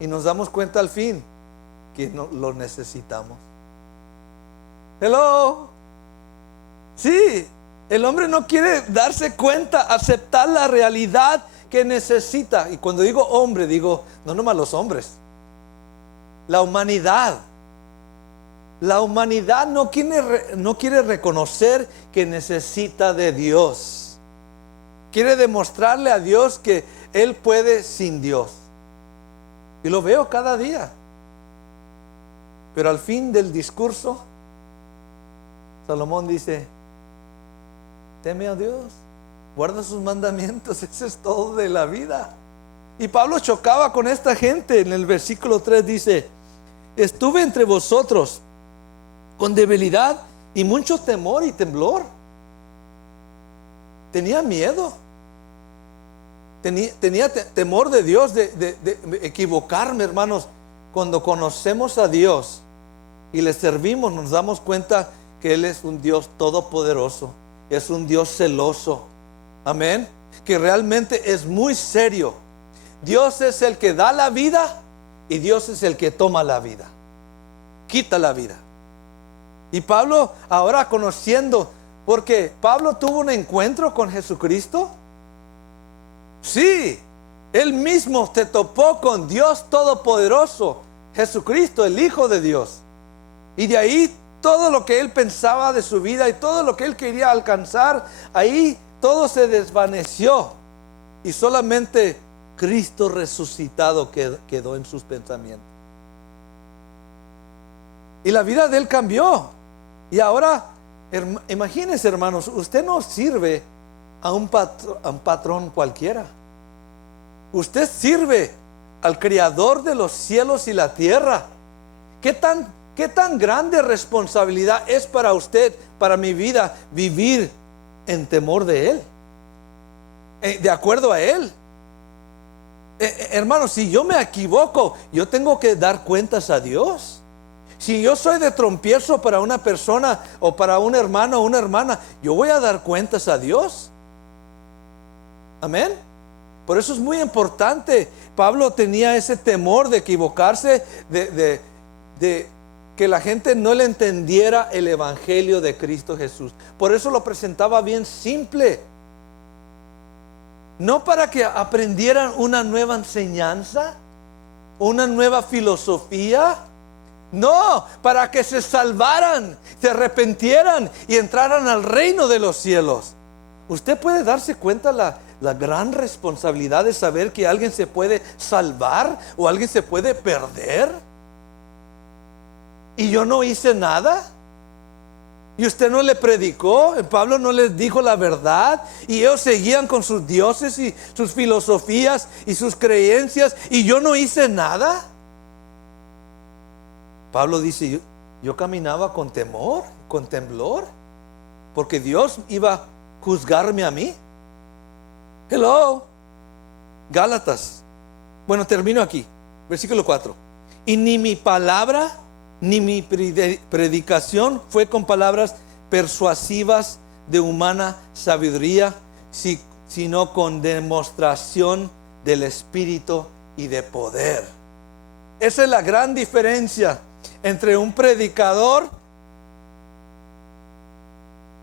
Y nos damos cuenta al fin que no lo necesitamos. Hello. Sí, el hombre no quiere darse cuenta, aceptar la realidad que necesita. Y cuando digo hombre, digo no nomás los hombres, la humanidad. La humanidad no quiere reconocer que necesita de Dios. Quiere demostrarle a Dios que Él puede sin Dios. Y lo veo cada día. Pero al fin del discurso, Salomón dice, teme a Dios, guarda sus mandamientos, eso es todo de la vida. Y Pablo chocaba con esta gente. En el versículo 3 dice, estuve entre vosotros con debilidad y mucho temor y temblor. Tenía miedo. Tenía temor de Dios, de equivocarme, hermanos. Cuando conocemos a Dios y le servimos, nos damos cuenta que Él es un Dios todopoderoso. Es un Dios celoso. Amén. Que realmente es muy serio. Dios es el que da la vida y Dios es el que toma la vida. Quita la vida. Y Pablo ahora conociendo, porque Pablo tuvo un encuentro con Jesucristo. Sí, él mismo se topó con Dios todopoderoso, Jesucristo, el Hijo de Dios. Y de ahí todo lo que él pensaba de su vida y todo lo que él quería alcanzar, ahí todo se desvaneció. Y solamente Cristo resucitado quedó en sus pensamientos. Y la vida de él cambió. Y ahora, imagínense, hermanos, usted no sirve a un patrón cualquiera. Usted sirve al Creador de los cielos y la tierra. ¿Qué tan grande responsabilidad es para usted, para mi vida, vivir en temor de Él? De acuerdo a Él. Hermanos, si yo me equivoco, yo tengo que dar cuentas a Dios. Si yo soy de trompiezo para una persona o para un hermano o una hermana, yo voy a dar cuentas a Dios. Amén. Por eso es muy importante. Pablo tenía ese temor de equivocarse, de que la gente no le entendiera el evangelio de Cristo Jesús. Por eso lo presentaba bien simple. No para que aprendieran una nueva enseñanza, una nueva filosofía. No, para que se salvaran, se arrepintieran y entraran al reino de los cielos. Usted puede darse cuenta la gran responsabilidad de saber que alguien se puede salvar o alguien se puede perder. Y yo no hice nada. Y usted no le predicó, Pablo no les dijo la verdad. Y ellos seguían con sus dioses y sus filosofías y sus creencias. Y yo no hice nada. Pablo dice, yo caminaba con temor, con temblor, porque Dios iba a juzgarme a mí. Hello. Gálatas. Bueno, termino aquí. Versículo 4. Y ni mi palabra ni mi predicación fue con palabras persuasivas de humana sabiduría, sino con demostración del Espíritu y de poder. Esa es la gran diferencia entre un predicador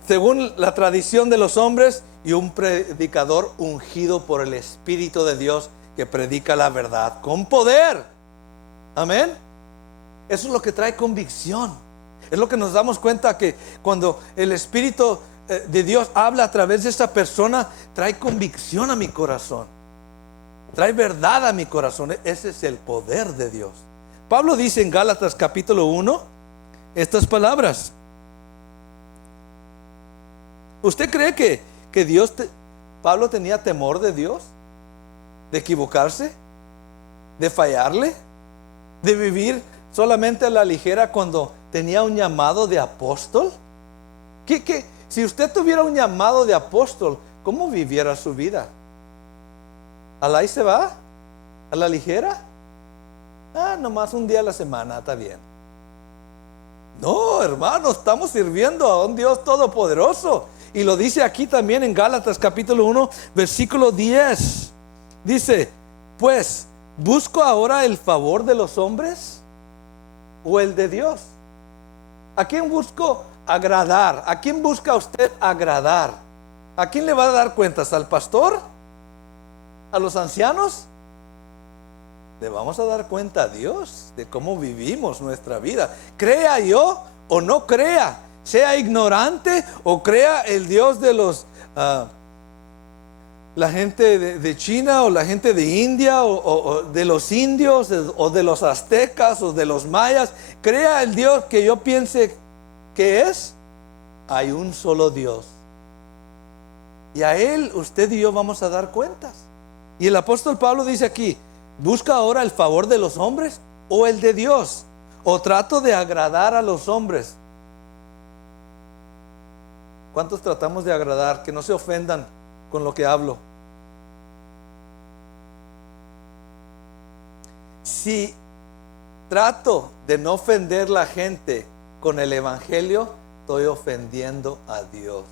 según la tradición de los hombres y un predicador ungido por el Espíritu de Dios que predica la verdad con poder. Amén. Eso es lo que trae convicción. Es lo que nos damos cuenta, que cuando el Espíritu de Dios habla a través de esta persona, trae convicción a mi corazón, trae verdad a mi corazón. Ese es el poder de Dios. Pablo dice en Gálatas capítulo 1 estas palabras. ¿Usted cree que Dios, Pablo tenía temor de Dios? ¿De equivocarse? ¿De fallarle? ¿De vivir solamente a la ligera cuando tenía un llamado de apóstol? Si usted tuviera un llamado de apóstol, ¿cómo viviera su vida? ¿A la ahí se va? ¿A la ligera? Nomás un día a la semana, está bien. No, hermanos, estamos sirviendo a un Dios todopoderoso. Y lo dice aquí también en Gálatas capítulo 1, versículo 10. Dice, pues, ¿busco ahora el favor de los hombres o el de Dios? ¿A quién busco agradar? ¿A quién busca usted agradar? ¿A quién le va a dar cuentas? ¿Al pastor? ¿A los ancianos? Le vamos a dar cuenta a Dios de cómo vivimos nuestra vida. Crea yo o no crea, sea ignorante o crea el Dios de los la gente de China o la gente de India o de los indios o de los aztecas o de los mayas, crea el Dios que yo piense que es. Hay un solo Dios y a Él usted y yo vamos a dar cuentas. Y el apóstol Pablo dice aquí, ¿busca ahora el favor de los hombres o el de Dios? ¿O trato de agradar a los hombres? ¿Cuántos tratamos de agradar? Que no se ofendan con lo que hablo. Si trato de no ofender a la gente con el evangelio, estoy ofendiendo a Dios.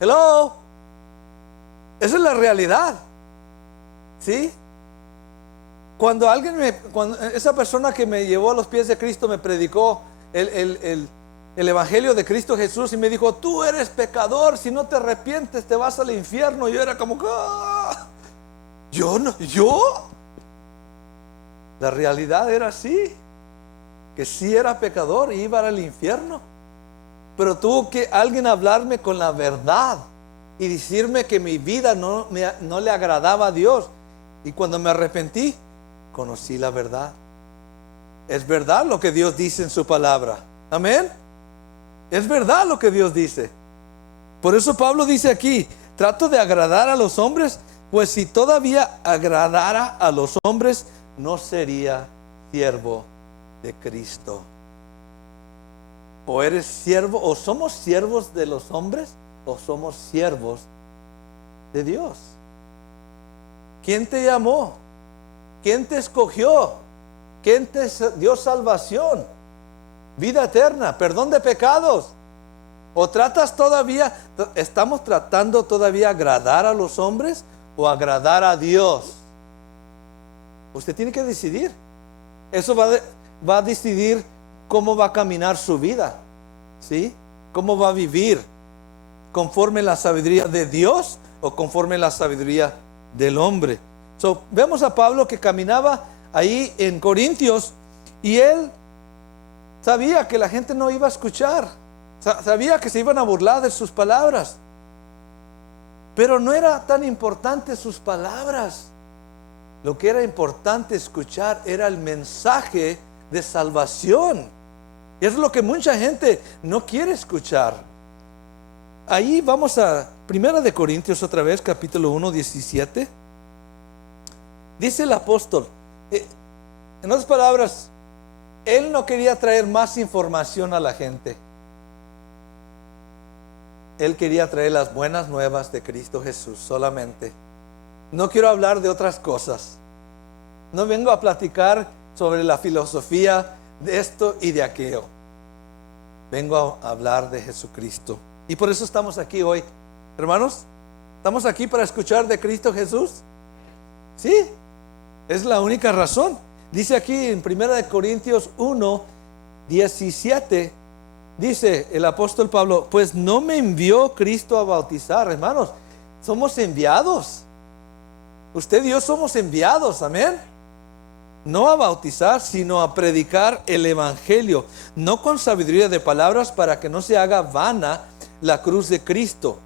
Hello. Esa es la realidad. ¿Sí? Cuando esa persona que me llevó a los pies de Cristo me predicó el evangelio de Cristo Jesús y me dijo, tú eres pecador, si no te arrepientes te vas al infierno. Yo era como, ¿yo? La realidad era así, que sí era pecador y iba al infierno, pero tuvo que alguien hablarme con la verdad y decirme que mi vida no le agradaba a Dios. Y cuando me arrepentí, conocí la verdad. Es verdad lo que Dios dice en su palabra. Amén. Es verdad lo que Dios dice. Por eso Pablo dice aquí, trato de agradar a los hombres, pues si todavía agradara a los hombres, no sería siervo de Cristo. O eres siervo, o somos siervos de los hombres, o somos siervos de Dios. ¿Quién te llamó? ¿Quién te escogió? ¿Quién te dio salvación? Vida eterna, perdón de pecados. ¿O estamos tratando todavía agradar a los hombres o agradar a Dios? Usted tiene que decidir. Eso va a decidir cómo va a caminar su vida, ¿sí? Cómo va a vivir, conforme la sabiduría de Dios o conforme la sabiduría del hombre. Vemos a Pablo que caminaba ahí en Corintios y él sabía que la gente no iba a escuchar, sabía que se iban a burlar de sus palabras, pero no era tan importante sus palabras. Lo que era importante escuchar era el mensaje de salvación. Y es lo que mucha gente no quiere escuchar. Ahí vamos a 1 Corintios otra vez, capítulo 1, 17. Dice el apóstol, en otras palabras, Él no quería traer más información a la gente. Él quería traer las buenas nuevas de Cristo Jesús solamente. No quiero hablar de otras cosas. No vengo a platicar sobre la filosofía de esto y de aquello. Vengo a hablar de Jesucristo. Y por eso estamos aquí hoy. Hermanos, ¿estamos aquí para escuchar de Cristo Jesús? Sí, es la única razón. Dice aquí en 1 Corintios 1, 17, dice el apóstol Pablo, pues no me envió Cristo a bautizar. Hermanos, somos enviados. Usted y yo somos enviados, amén. No a bautizar, sino a predicar el evangelio, no con sabiduría de palabras, para que no se haga vana la cruz de Cristo.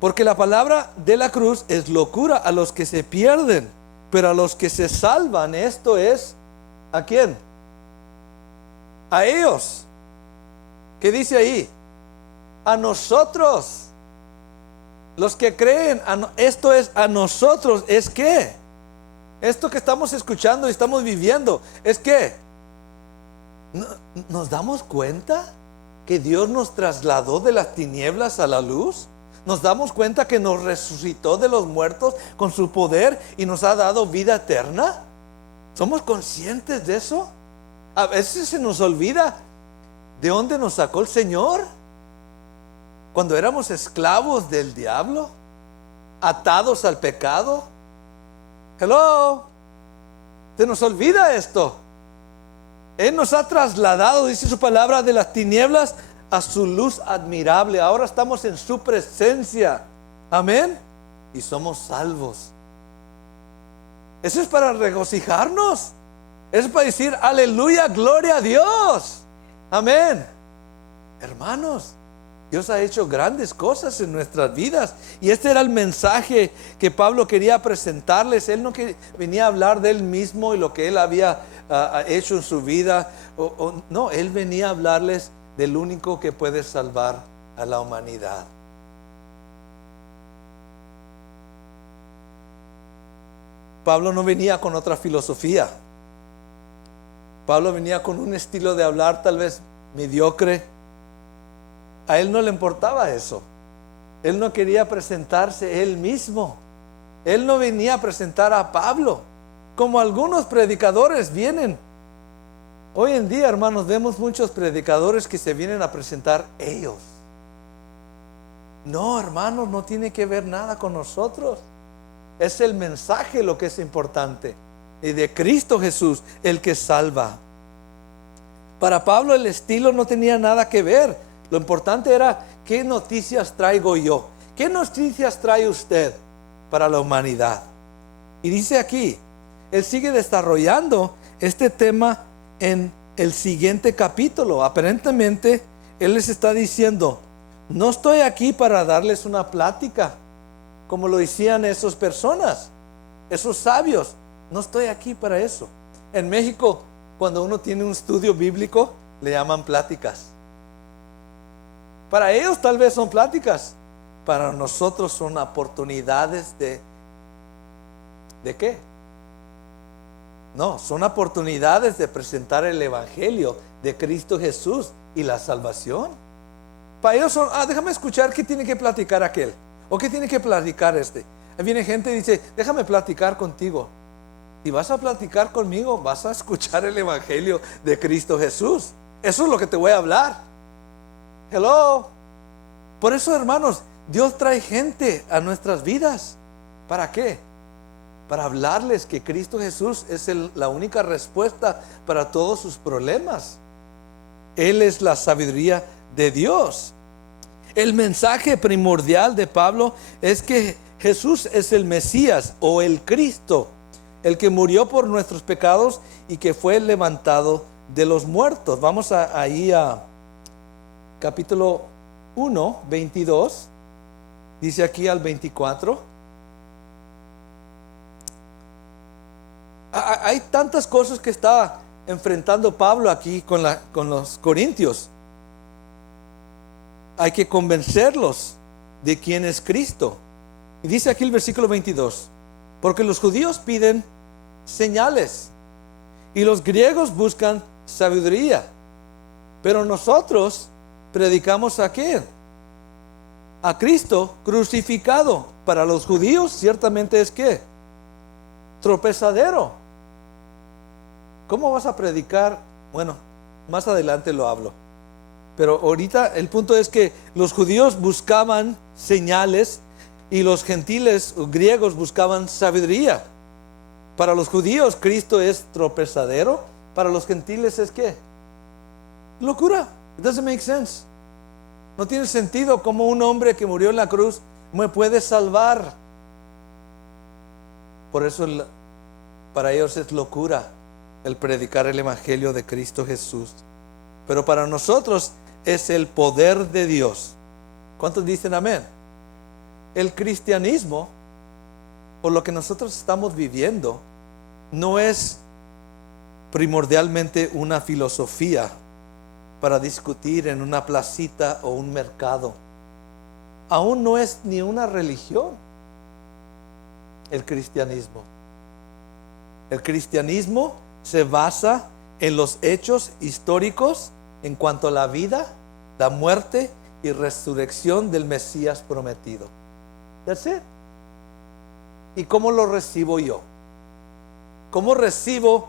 Porque la palabra de la cruz es locura a los que se pierden, pero a los que se salvan, esto es, ¿a quién? A ellos. ¿Qué dice ahí? A nosotros. Los que creen, esto es a nosotros. ¿Es qué? Esto que estamos escuchando y estamos viviendo, ¿es qué? ¿Nos damos cuenta que Dios nos trasladó de las tinieblas a la luz? ¿Nos damos cuenta que nos resucitó de los muertos con su poder y nos ha dado vida eterna? ¿Somos conscientes de eso? A veces se nos olvida de dónde nos sacó el Señor. Cuando éramos esclavos del diablo, atados al pecado. Hello, se nos olvida esto. Él nos ha trasladado, dice su palabra, de las tinieblas a su luz admirable. Ahora estamos en su presencia. Amén. Y somos salvos. Eso es para regocijarnos. Eso es para decir aleluya, gloria a Dios. Amén. Hermanos, Dios ha hecho grandes cosas en nuestras vidas. Y este era el mensaje que Pablo quería presentarles. Él no venía a hablar de él mismo y lo que él había hecho en su vida. No, él venía a hablarles del único que puede salvar a la humanidad. Pablo no venía con otra filosofía. Pablo venía con un estilo de hablar tal vez mediocre. A él no le importaba eso. Él no quería presentarse él mismo. Él no venía a presentar a Pablo, como algunos predicadores vienen. Hoy en día, hermanos, vemos muchos predicadores que se vienen a presentar ellos. No, hermanos, no tiene que ver nada con nosotros. Es el mensaje lo que es importante. Y de Cristo Jesús, el que salva. Para Pablo el estilo no tenía nada que ver. Lo importante era, ¿qué noticias traigo yo? ¿Qué noticias trae usted para la humanidad? Y dice aquí, él sigue desarrollando este tema en el siguiente capítulo. Aparentemente, él les está diciendo, no estoy aquí para darles una plática, como lo decían esas personas, esos sabios. No estoy aquí para eso. En México, cuando uno tiene un estudio bíblico, le llaman pláticas. Para ellos tal vez son pláticas. Para nosotros son oportunidades ¿de qué? No, son oportunidades de presentar el evangelio de Cristo Jesús y la salvación. Para ellos son, déjame escuchar qué tiene que platicar aquel, o qué tiene que platicar este. Ahí viene gente y dice, déjame platicar contigo. Y vas a platicar conmigo, vas a escuchar el evangelio de Cristo Jesús. Eso es lo que te voy a hablar. Hello. Por eso, hermanos, Dios trae gente a nuestras vidas. ¿Para qué? Para hablarles que Cristo Jesús es la única respuesta para todos sus problemas. Él es la sabiduría de Dios. El mensaje primordial de Pablo es que Jesús es el Mesías o el Cristo, el que murió por nuestros pecados y que fue levantado de los muertos. Vamos ahí a capítulo 1, 22, dice aquí al 24. Hay tantas cosas que está enfrentando Pablo aquí con los corintios. Hay que convencerlos de quién es Cristo. Y dice aquí el versículo 22, porque los judíos piden señales y los griegos buscan sabiduría. Pero nosotros predicamos ¿a quién? A Cristo crucificado. Para los judíos ciertamente es ¿qué? Tropezadero. ¿Cómo vas a predicar? Bueno, más adelante lo hablo. Pero ahorita el punto es que los judíos buscaban señales y los gentiles o griegos buscaban sabiduría. Para los judíos Cristo es tropezadero. Para los gentiles es ¿qué? Locura. It doesn't make sense. No tiene sentido como un hombre que murió en la cruz me puede salvar. Por eso para ellos es locura el predicar el evangelio de Cristo Jesús. Pero para nosotros es el poder de Dios. ¿Cuántos dicen amén? El cristianismo, por lo que nosotros estamos viviendo, no es primordialmente una filosofía para discutir en una placita o un mercado. Aún no es ni una religión el cristianismo. El cristianismo se basa en los hechos históricos en cuanto a la vida, la muerte y resurrección del Mesías prometido. That's it. ¿Y cómo lo recibo yo? ¿Cómo recibo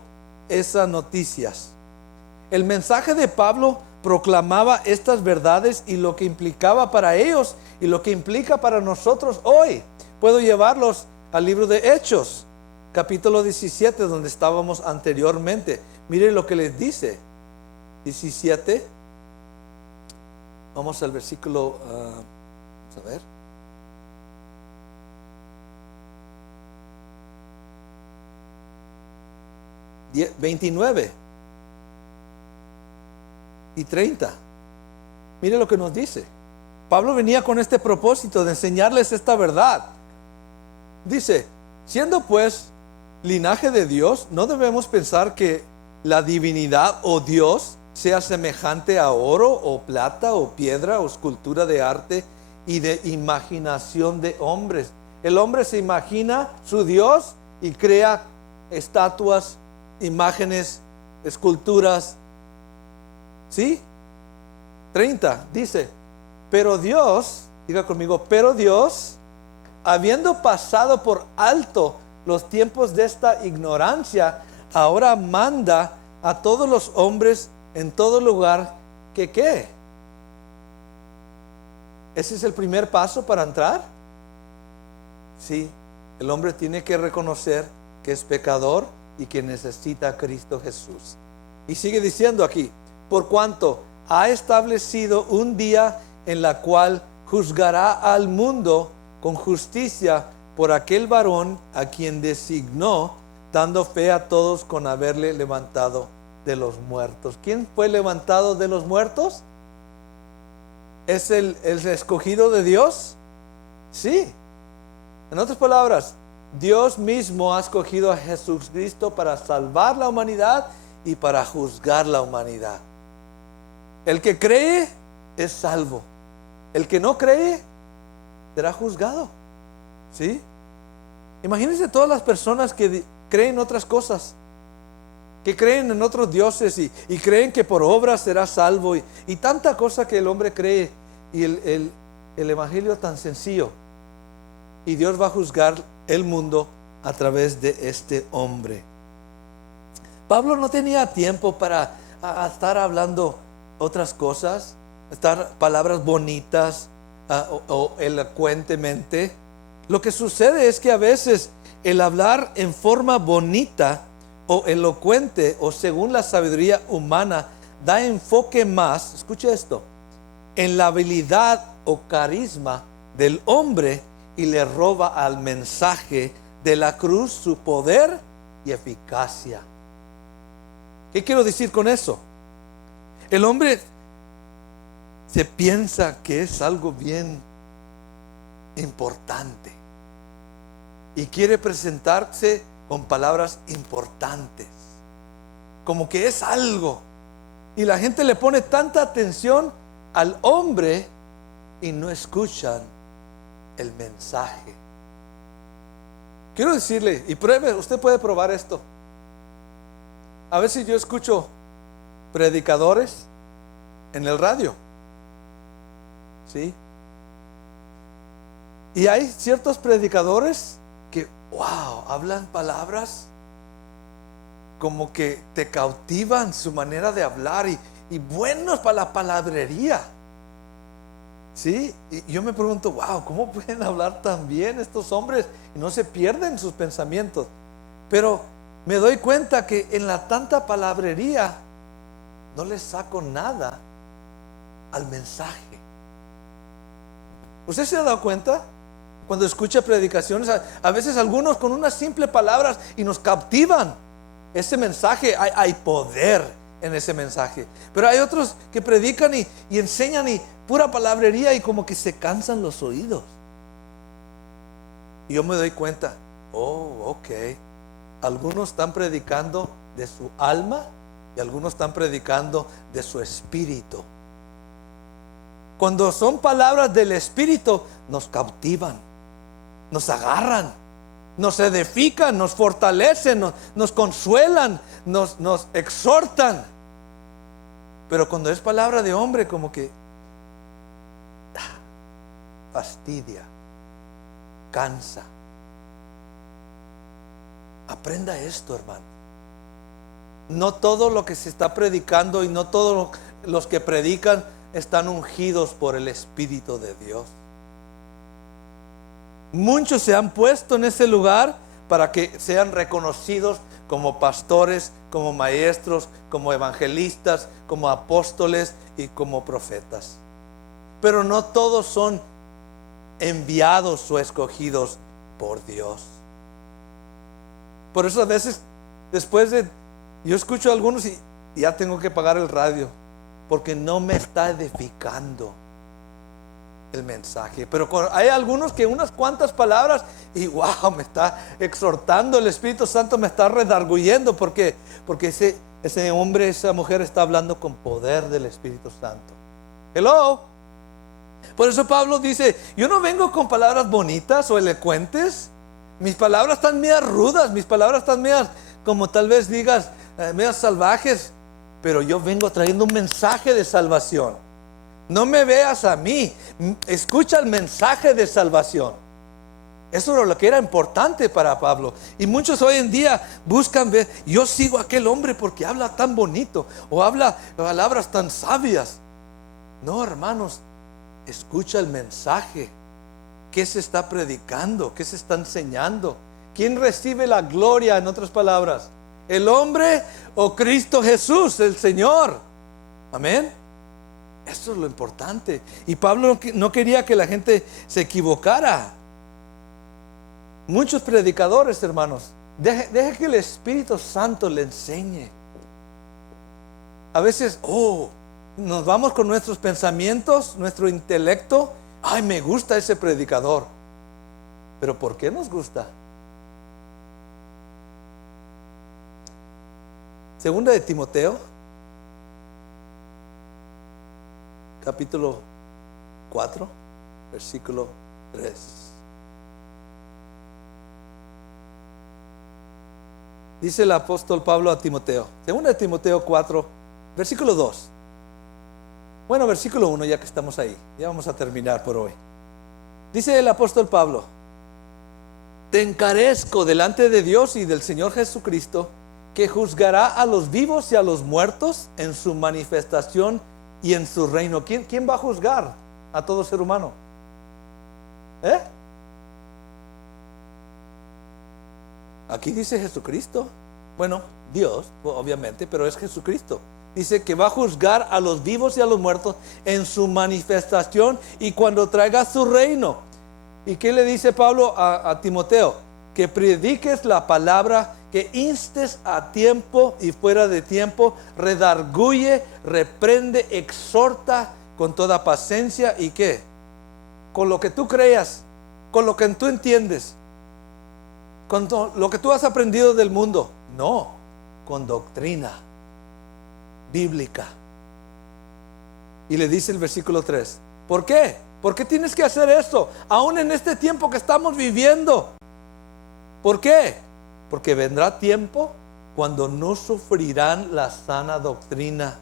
esas noticias? El mensaje de Pablo proclamaba estas verdades y lo que implicaba para ellos y lo que implica para nosotros hoy. Puedo llevarlos al libro de Hechos, capítulo 17, donde estábamos anteriormente. Mire lo que les dice. 17. Vamos al versículo, vamos a ver. 29 y 30. Mire lo que nos dice. Pablo venía con este propósito de enseñarles esta verdad. Dice: siendo pues linaje de Dios, no debemos pensar que la divinidad o Dios sea semejante a oro o plata o piedra o escultura de arte y de imaginación de hombres. El hombre se imagina su Dios y crea estatuas, imágenes, esculturas. ¿Sí? 30 dice: pero Dios, diga conmigo, pero Dios, habiendo pasado por alto los tiempos de esta ignorancia, ahora manda a todos los hombres en todo lugar que ¿qué? ¿Ese es el primer paso para entrar? Sí, el hombre tiene que reconocer que es pecador y que necesita a Cristo Jesús. Y sigue diciendo aquí: por cuanto ha establecido un día en la cual juzgará al mundo con justicia por aquel varón a quien designó, dando fe a todos con haberle levantado de los muertos. ¿Quién fue levantado de los muertos? ¿Es el escogido de Dios? Sí. En otras palabras, Dios mismo ha escogido a Jesucristo para salvar la humanidad y para juzgar la humanidad. El que cree es salvo. El que no cree será juzgado. ¿Sí? Imagínense todas las personas que creen otras cosas, que creen en otros dioses y creen que por obras será salvo y tanta cosa que el hombre cree, y el evangelio tan sencillo, y Dios va a juzgar el mundo a través de este hombre. Pablo no tenía tiempo para estar hablando otras cosas, estar palabras bonitas o elocuentemente. Lo que sucede es que a veces el hablar en forma bonita o elocuente o según la sabiduría humana da enfoque más, escuche esto, en la habilidad o carisma del hombre y le roba al mensaje de la cruz su poder y eficacia. ¿Qué quiero decir con eso? El hombre se piensa que es algo bien importante y quiere presentarse con palabras importantes, como que es algo, y la gente le pone tanta atención al hombre y no escuchan el mensaje. Quiero decirle, y pruebe, usted puede probar esto. A veces yo escucho predicadores en el radio, ¿sí? Y hay ciertos predicadores que, wow, hablan palabras como que te cautivan su manera de hablar y buenos para la palabrería, ¿sí? Y yo me pregunto, wow, ¿cómo pueden hablar tan bien estos hombres y no se pierden sus pensamientos? Pero me doy cuenta que en la tanta palabrería no les saco nada al mensaje. ¿Usted se ha dado cuenta? Cuando escucha predicaciones, a veces algunos con unas simples palabras y nos cautivan. Ese mensaje, hay poder en ese mensaje. Pero hay otros que predican y enseñan y pura palabrería y como que se cansan los oídos. Y yo me doy cuenta, oh, ok. Algunos están predicando de su alma y algunos están predicando de su espíritu. Cuando son palabras del espíritu, nos cautivan, nos agarran, nos edifican, nos fortalecen, nos consuelan, nos exhortan. Pero cuando es palabra de hombre, como que fastidia, cansa. Aprenda esto, hermano. No todo lo que se está predicando y no todos los que predican están ungidos por el Espíritu de Dios. Muchos se han puesto en ese lugar para que sean reconocidos como pastores, como maestros, como evangelistas, como apóstoles y como profetas. Pero no todos son enviados o escogidos por Dios. Por eso a veces después de yo escucho a algunos y ya tengo que apagar el radio porque no me está edificando el mensaje. Pero hay algunos que unas cuantas palabras y wow, me está exhortando, el Espíritu Santo me está redarguyendo porque ese hombre, esa mujer está hablando con poder del Espíritu Santo. Hello. Por eso Pablo dice, yo no vengo con palabras bonitas o elocuentes. Mis palabras están medias rudas, mis palabras están medias, como tal vez digas, medias salvajes, pero yo vengo trayendo un mensaje de salvación. No me veas a mí, escucha el mensaje de salvación. Eso era lo que era importante para Pablo. Y muchos hoy en día buscan ver, yo sigo a aquel hombre porque habla tan bonito o habla palabras tan sabias. No, hermanos, escucha el mensaje. ¿Qué se está predicando? ¿Qué se está enseñando? ¿Quién recibe la gloria, en otras palabras? ¿El hombre o Cristo Jesús, el Señor? Amén. Eso es lo importante. Y Pablo no quería que la gente se equivocara. Muchos predicadores, hermanos, deje que el Espíritu Santo le enseñe. A veces, nos vamos con nuestros pensamientos, nuestro intelecto. Ay, me gusta ese predicador. Pero ¿por qué nos gusta? Segunda de Timoteo, capítulo 4, versículo 3. Dice el apóstol Pablo a Timoteo, segunda de Timoteo 4, versículo 2. Bueno, versículo 1, ya que estamos ahí. Ya vamos a terminar por hoy. Dice el apóstol Pablo, te encarezco delante de Dios y del Señor Jesucristo, que juzgará a los vivos y a los muertos en su manifestación y en su reino. ¿Quién va a juzgar a todo ser humano? Aquí dice Jesucristo. Bueno, Dios, obviamente, pero es Jesucristo. Dice que va a juzgar a los vivos y a los muertos en su manifestación y cuando traiga su reino. ¿Y qué le dice Pablo a Timoteo? Que prediques la palabra, que instes a tiempo y fuera de tiempo, redarguye, reprende, exhorta con toda paciencia. ¿Y qué? Con lo que tú creas, con lo que tú entiendes, con lo que tú has aprendido del mundo. No, con doctrina bíblica. Y le dice el versículo 3, ¿por qué? ¿Por qué tienes que hacer esto? Aún en este tiempo que estamos viviendo. ¿Por qué? Porque vendrá tiempo cuando no sufrirán la sana doctrina.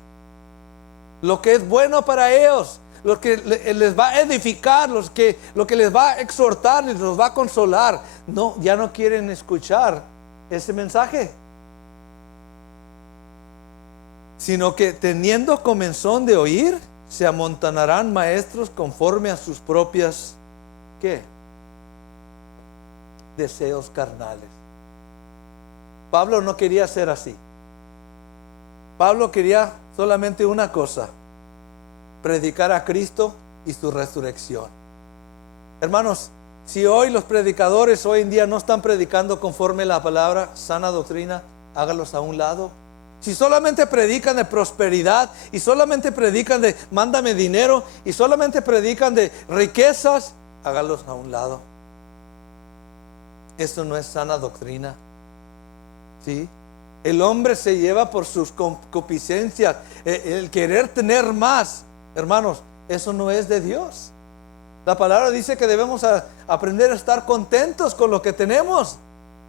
Lo que es bueno para ellos, lo que les va a edificar, lo que les va a exhortar, les los va a consolar. No, ya no quieren escuchar ese mensaje, sino que teniendo comezón de oír, se amontonarán maestros conforme a sus propias, ¿qué? Deseos carnales. Pablo no quería ser así. Pablo quería solamente una cosa: predicar a Cristo y su resurrección. Hermanos, si hoy los predicadores hoy en día no están predicando conforme a la palabra, sana doctrina, hágalos a un lado. Si solamente predican de prosperidad y solamente predican de mándame dinero y solamente predican de riquezas, hágalos a un lado. Eso no es sana doctrina. ¿Sí? El hombre se lleva por sus concupiscencias, el querer tener más. Hermanos, eso no es de Dios. La palabra dice que debemos aprender a estar contentos con lo que tenemos,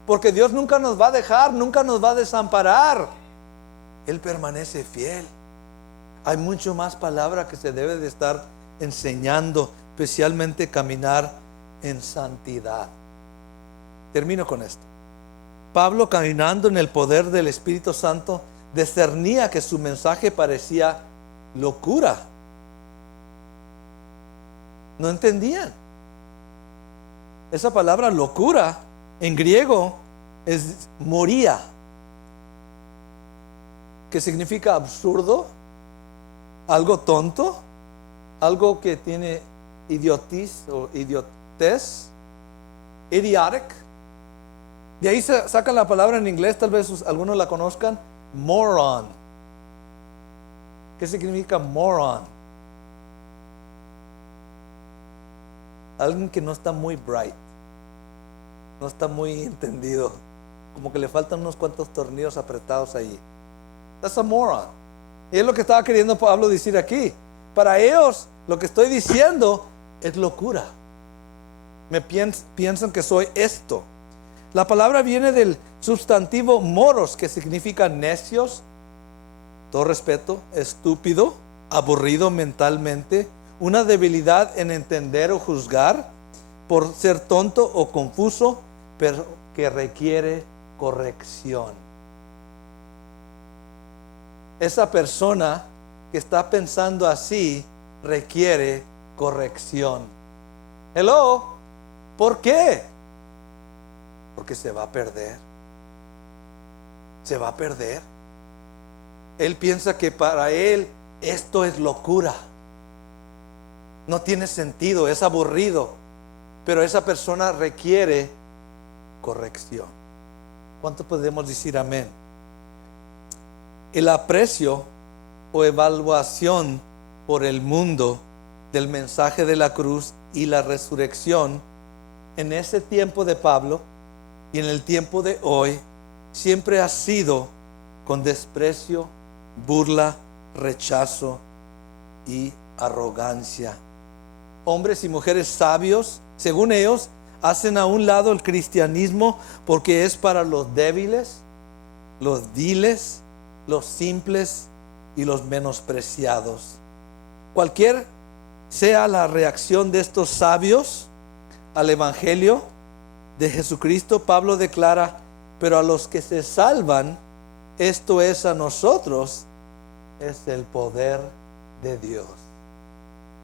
porque Dios nunca nos va a dejar, nunca nos va a desamparar. Él permanece fiel. Hay mucho más palabra que se debe de estar enseñando, especialmente caminar en santidad. Termino con esto. Pablo, caminando en el poder del Espíritu Santo, discernía que su mensaje parecía locura. No entendían. Esa palabra locura en griego es moría, que significa absurdo, algo tonto, algo que tiene idiotiz o idiotez, idiotic. De ahí se sacan la palabra en inglés, tal vez algunos la conozcan, moron. ¿Qué significa moron? Alguien que no está muy bright, no está muy entendido, como que le faltan unos cuantos tornillos apretados ahí. That's a moron. Y es lo que estaba queriendo Pablo decir aquí. Para ellos, lo que estoy diciendo es locura. Piensan que soy esto. La palabra viene del sustantivo moros, que significa necios, todo respeto, estúpido, aburrido mentalmente, una debilidad en entender o juzgar, por ser tonto o confuso, pero que requiere corrección. Esa persona que está pensando así requiere corrección. Hello, ¿por qué? Porque se va a perder. Se va a perder. Él piensa que para él esto es locura. No tiene sentido, es aburrido. Pero esa persona requiere corrección. ¿Cuánto podemos decir amén? El aprecio o evaluación por el mundo del mensaje de la cruz y la resurrección en ese tiempo de Pablo y en el tiempo de hoy siempre ha sido con desprecio, burla, rechazo y arrogancia. Hombres y mujeres sabios, según ellos, hacen a un lado el cristianismo porque es para los débiles, los viles, los simples y los menospreciados. Cualquier sea la reacción de estos sabios al evangelio de Jesucristo, Pablo declara: pero a los que se salvan, esto es a nosotros, es el poder de Dios.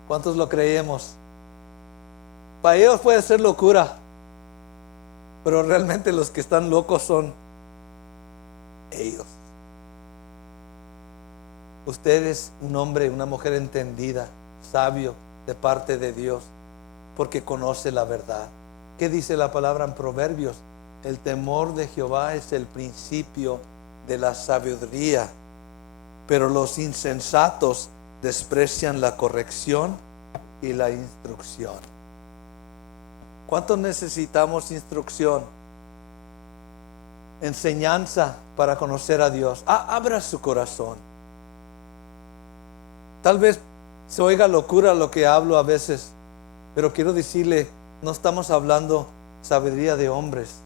¿Cuántos lo creemos? Para ellos puede ser locura, pero realmente los que están locos son ellos. Usted es un hombre, una mujer entendida, sabio de parte de Dios, porque conoce la verdad. ¿Qué dice la palabra en Proverbios? El temor de Jehová es el principio de la sabiduría, pero los insensatos desprecian la corrección y la instrucción. ¿Cuánto necesitamos instrucción? Enseñanza para conocer a Dios. Abra su corazón. Tal vez se oiga locura lo que hablo a veces, pero quiero decirle, no estamos hablando sabiduría de hombres,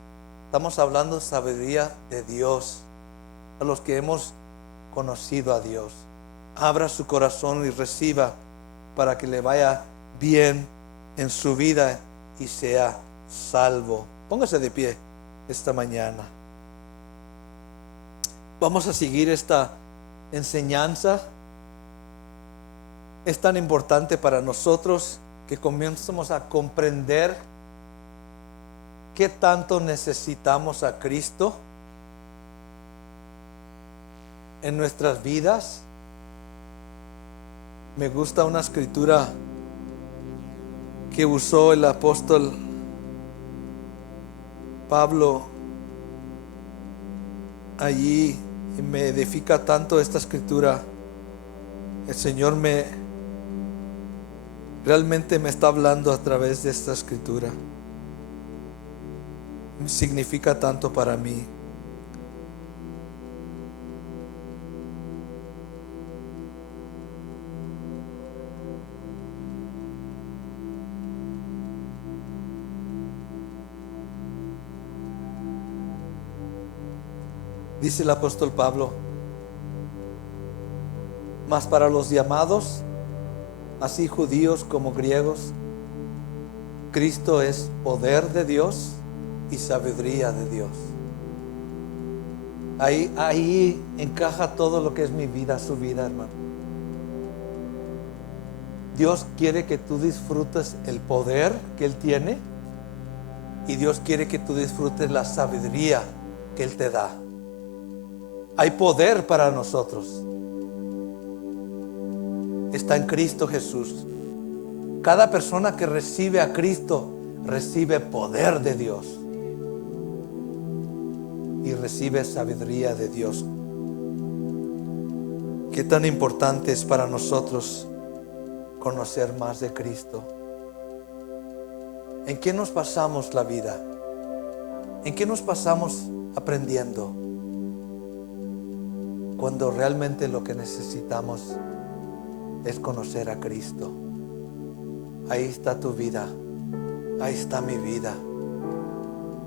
estamos hablando sabiduría de Dios. a los que hemos conocido a Dios. Abra su corazón y reciba para que le vaya bien en su vida y sea salvo. Póngase de pie esta mañana. Vamos a seguir esta enseñanza. Es tan importante para nosotros que comencemos a comprender qué tanto necesitamos a Cristo en nuestras vidas. Me gusta una escritura que usó el apóstol Pablo allí, y me edifica tanto esta escritura. El Señor realmente me está hablando a través de esta escritura. Significa tanto para mí. Dice el apóstol Pablo: mas para los llamados, así judíos como griegos, Cristo es poder de Dios y sabiduría de Dios. Ahí encaja todo lo que es mi vida, su vida, hermano. Dios quiere que tú disfrutes el poder que Él tiene, y Dios quiere que tú disfrutes la sabiduría que Él te da. Hay poder para nosotros. Está en Cristo Jesús. Cada persona que recibe a Cristo recibe poder de Dios y recibe sabiduría de Dios. Qué tan importante es para nosotros conocer más de Cristo. ¿En qué nos pasamos la vida? ¿En qué nos pasamos aprendiendo? Cuando realmente lo que necesitamos es conocer a Cristo. Ahí está tu vida. Ahí está mi vida.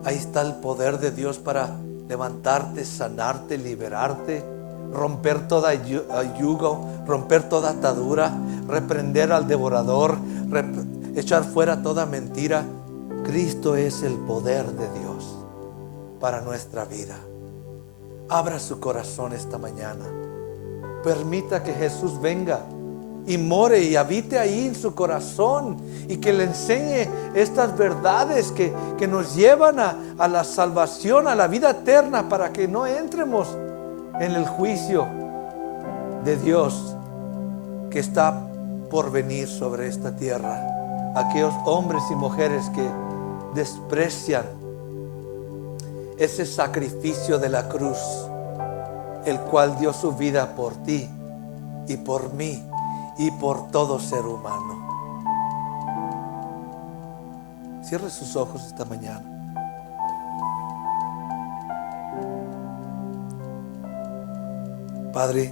Ahí está el poder de Dios para levantarte, sanarte, liberarte, romper toda yugo, romper toda atadura, reprender al devorador, echar fuera toda mentira. Cristo es el poder de Dios para nuestra vida. Abra su corazón esta mañana. Permita que Jesús venga y more y habite ahí en su corazón, y que le enseñe estas verdades que nos llevan a la salvación, a la vida eterna, para que no entremos en el juicio de Dios que está por venir sobre esta tierra. Aquellos hombres y mujeres que desprecian ese sacrificio de la cruz, el cual dio su vida por ti y por mí y por todo ser humano. Cierre sus ojos esta mañana. Padre,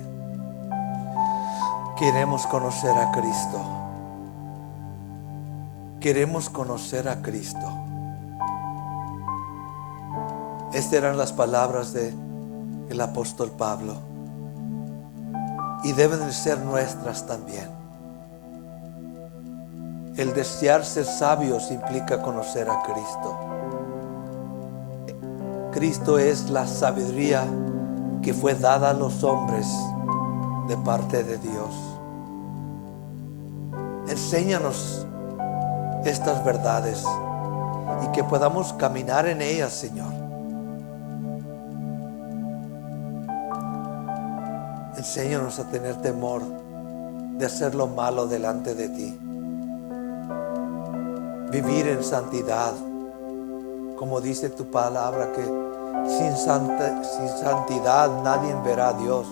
queremos conocer a Cristo. Queremos conocer a Cristo. Estas eran las palabras del apóstol Pablo, y deben de ser nuestras también. El desear ser sabios implica conocer a Cristo. Cristo es la sabiduría que fue dada a los hombres de parte de Dios. Enséñanos estas verdades y que podamos caminar en ellas, Señor. Enséñanos a tener temor de hacer lo malo delante de ti. Vivir en santidad, como dice tu palabra, que sin santidad nadie verá a Dios.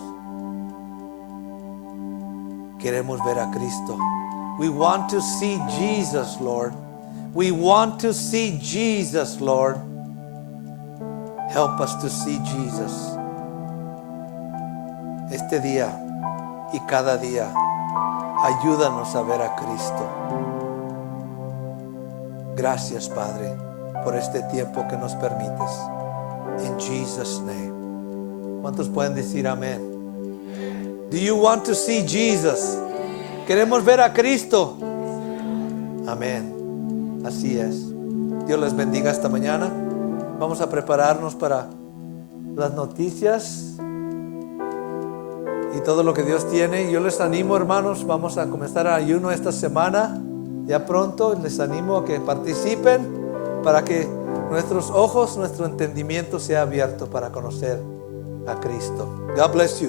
Queremos ver a Cristo. We want to see Jesus, Lord. We want to see Jesus, Lord. Help us to see Jesus. Este día y cada día, ayúdanos a ver a Cristo. Gracias, Padre, por este tiempo que nos permites. In Jesus' name. ¿Cuántos pueden decir amén? Do you want to see Jesus? ¿Queremos ver a Cristo? Amén. Así es. Dios les bendiga esta mañana. Vamos a prepararnos para las noticias y todo lo que Dios tiene. Yo les animo, hermanos, vamos a comenzar ayuno esta semana. Ya pronto les animo a que participen para que nuestros ojos, nuestro entendimiento sea abierto para conocer a Cristo. God bless you.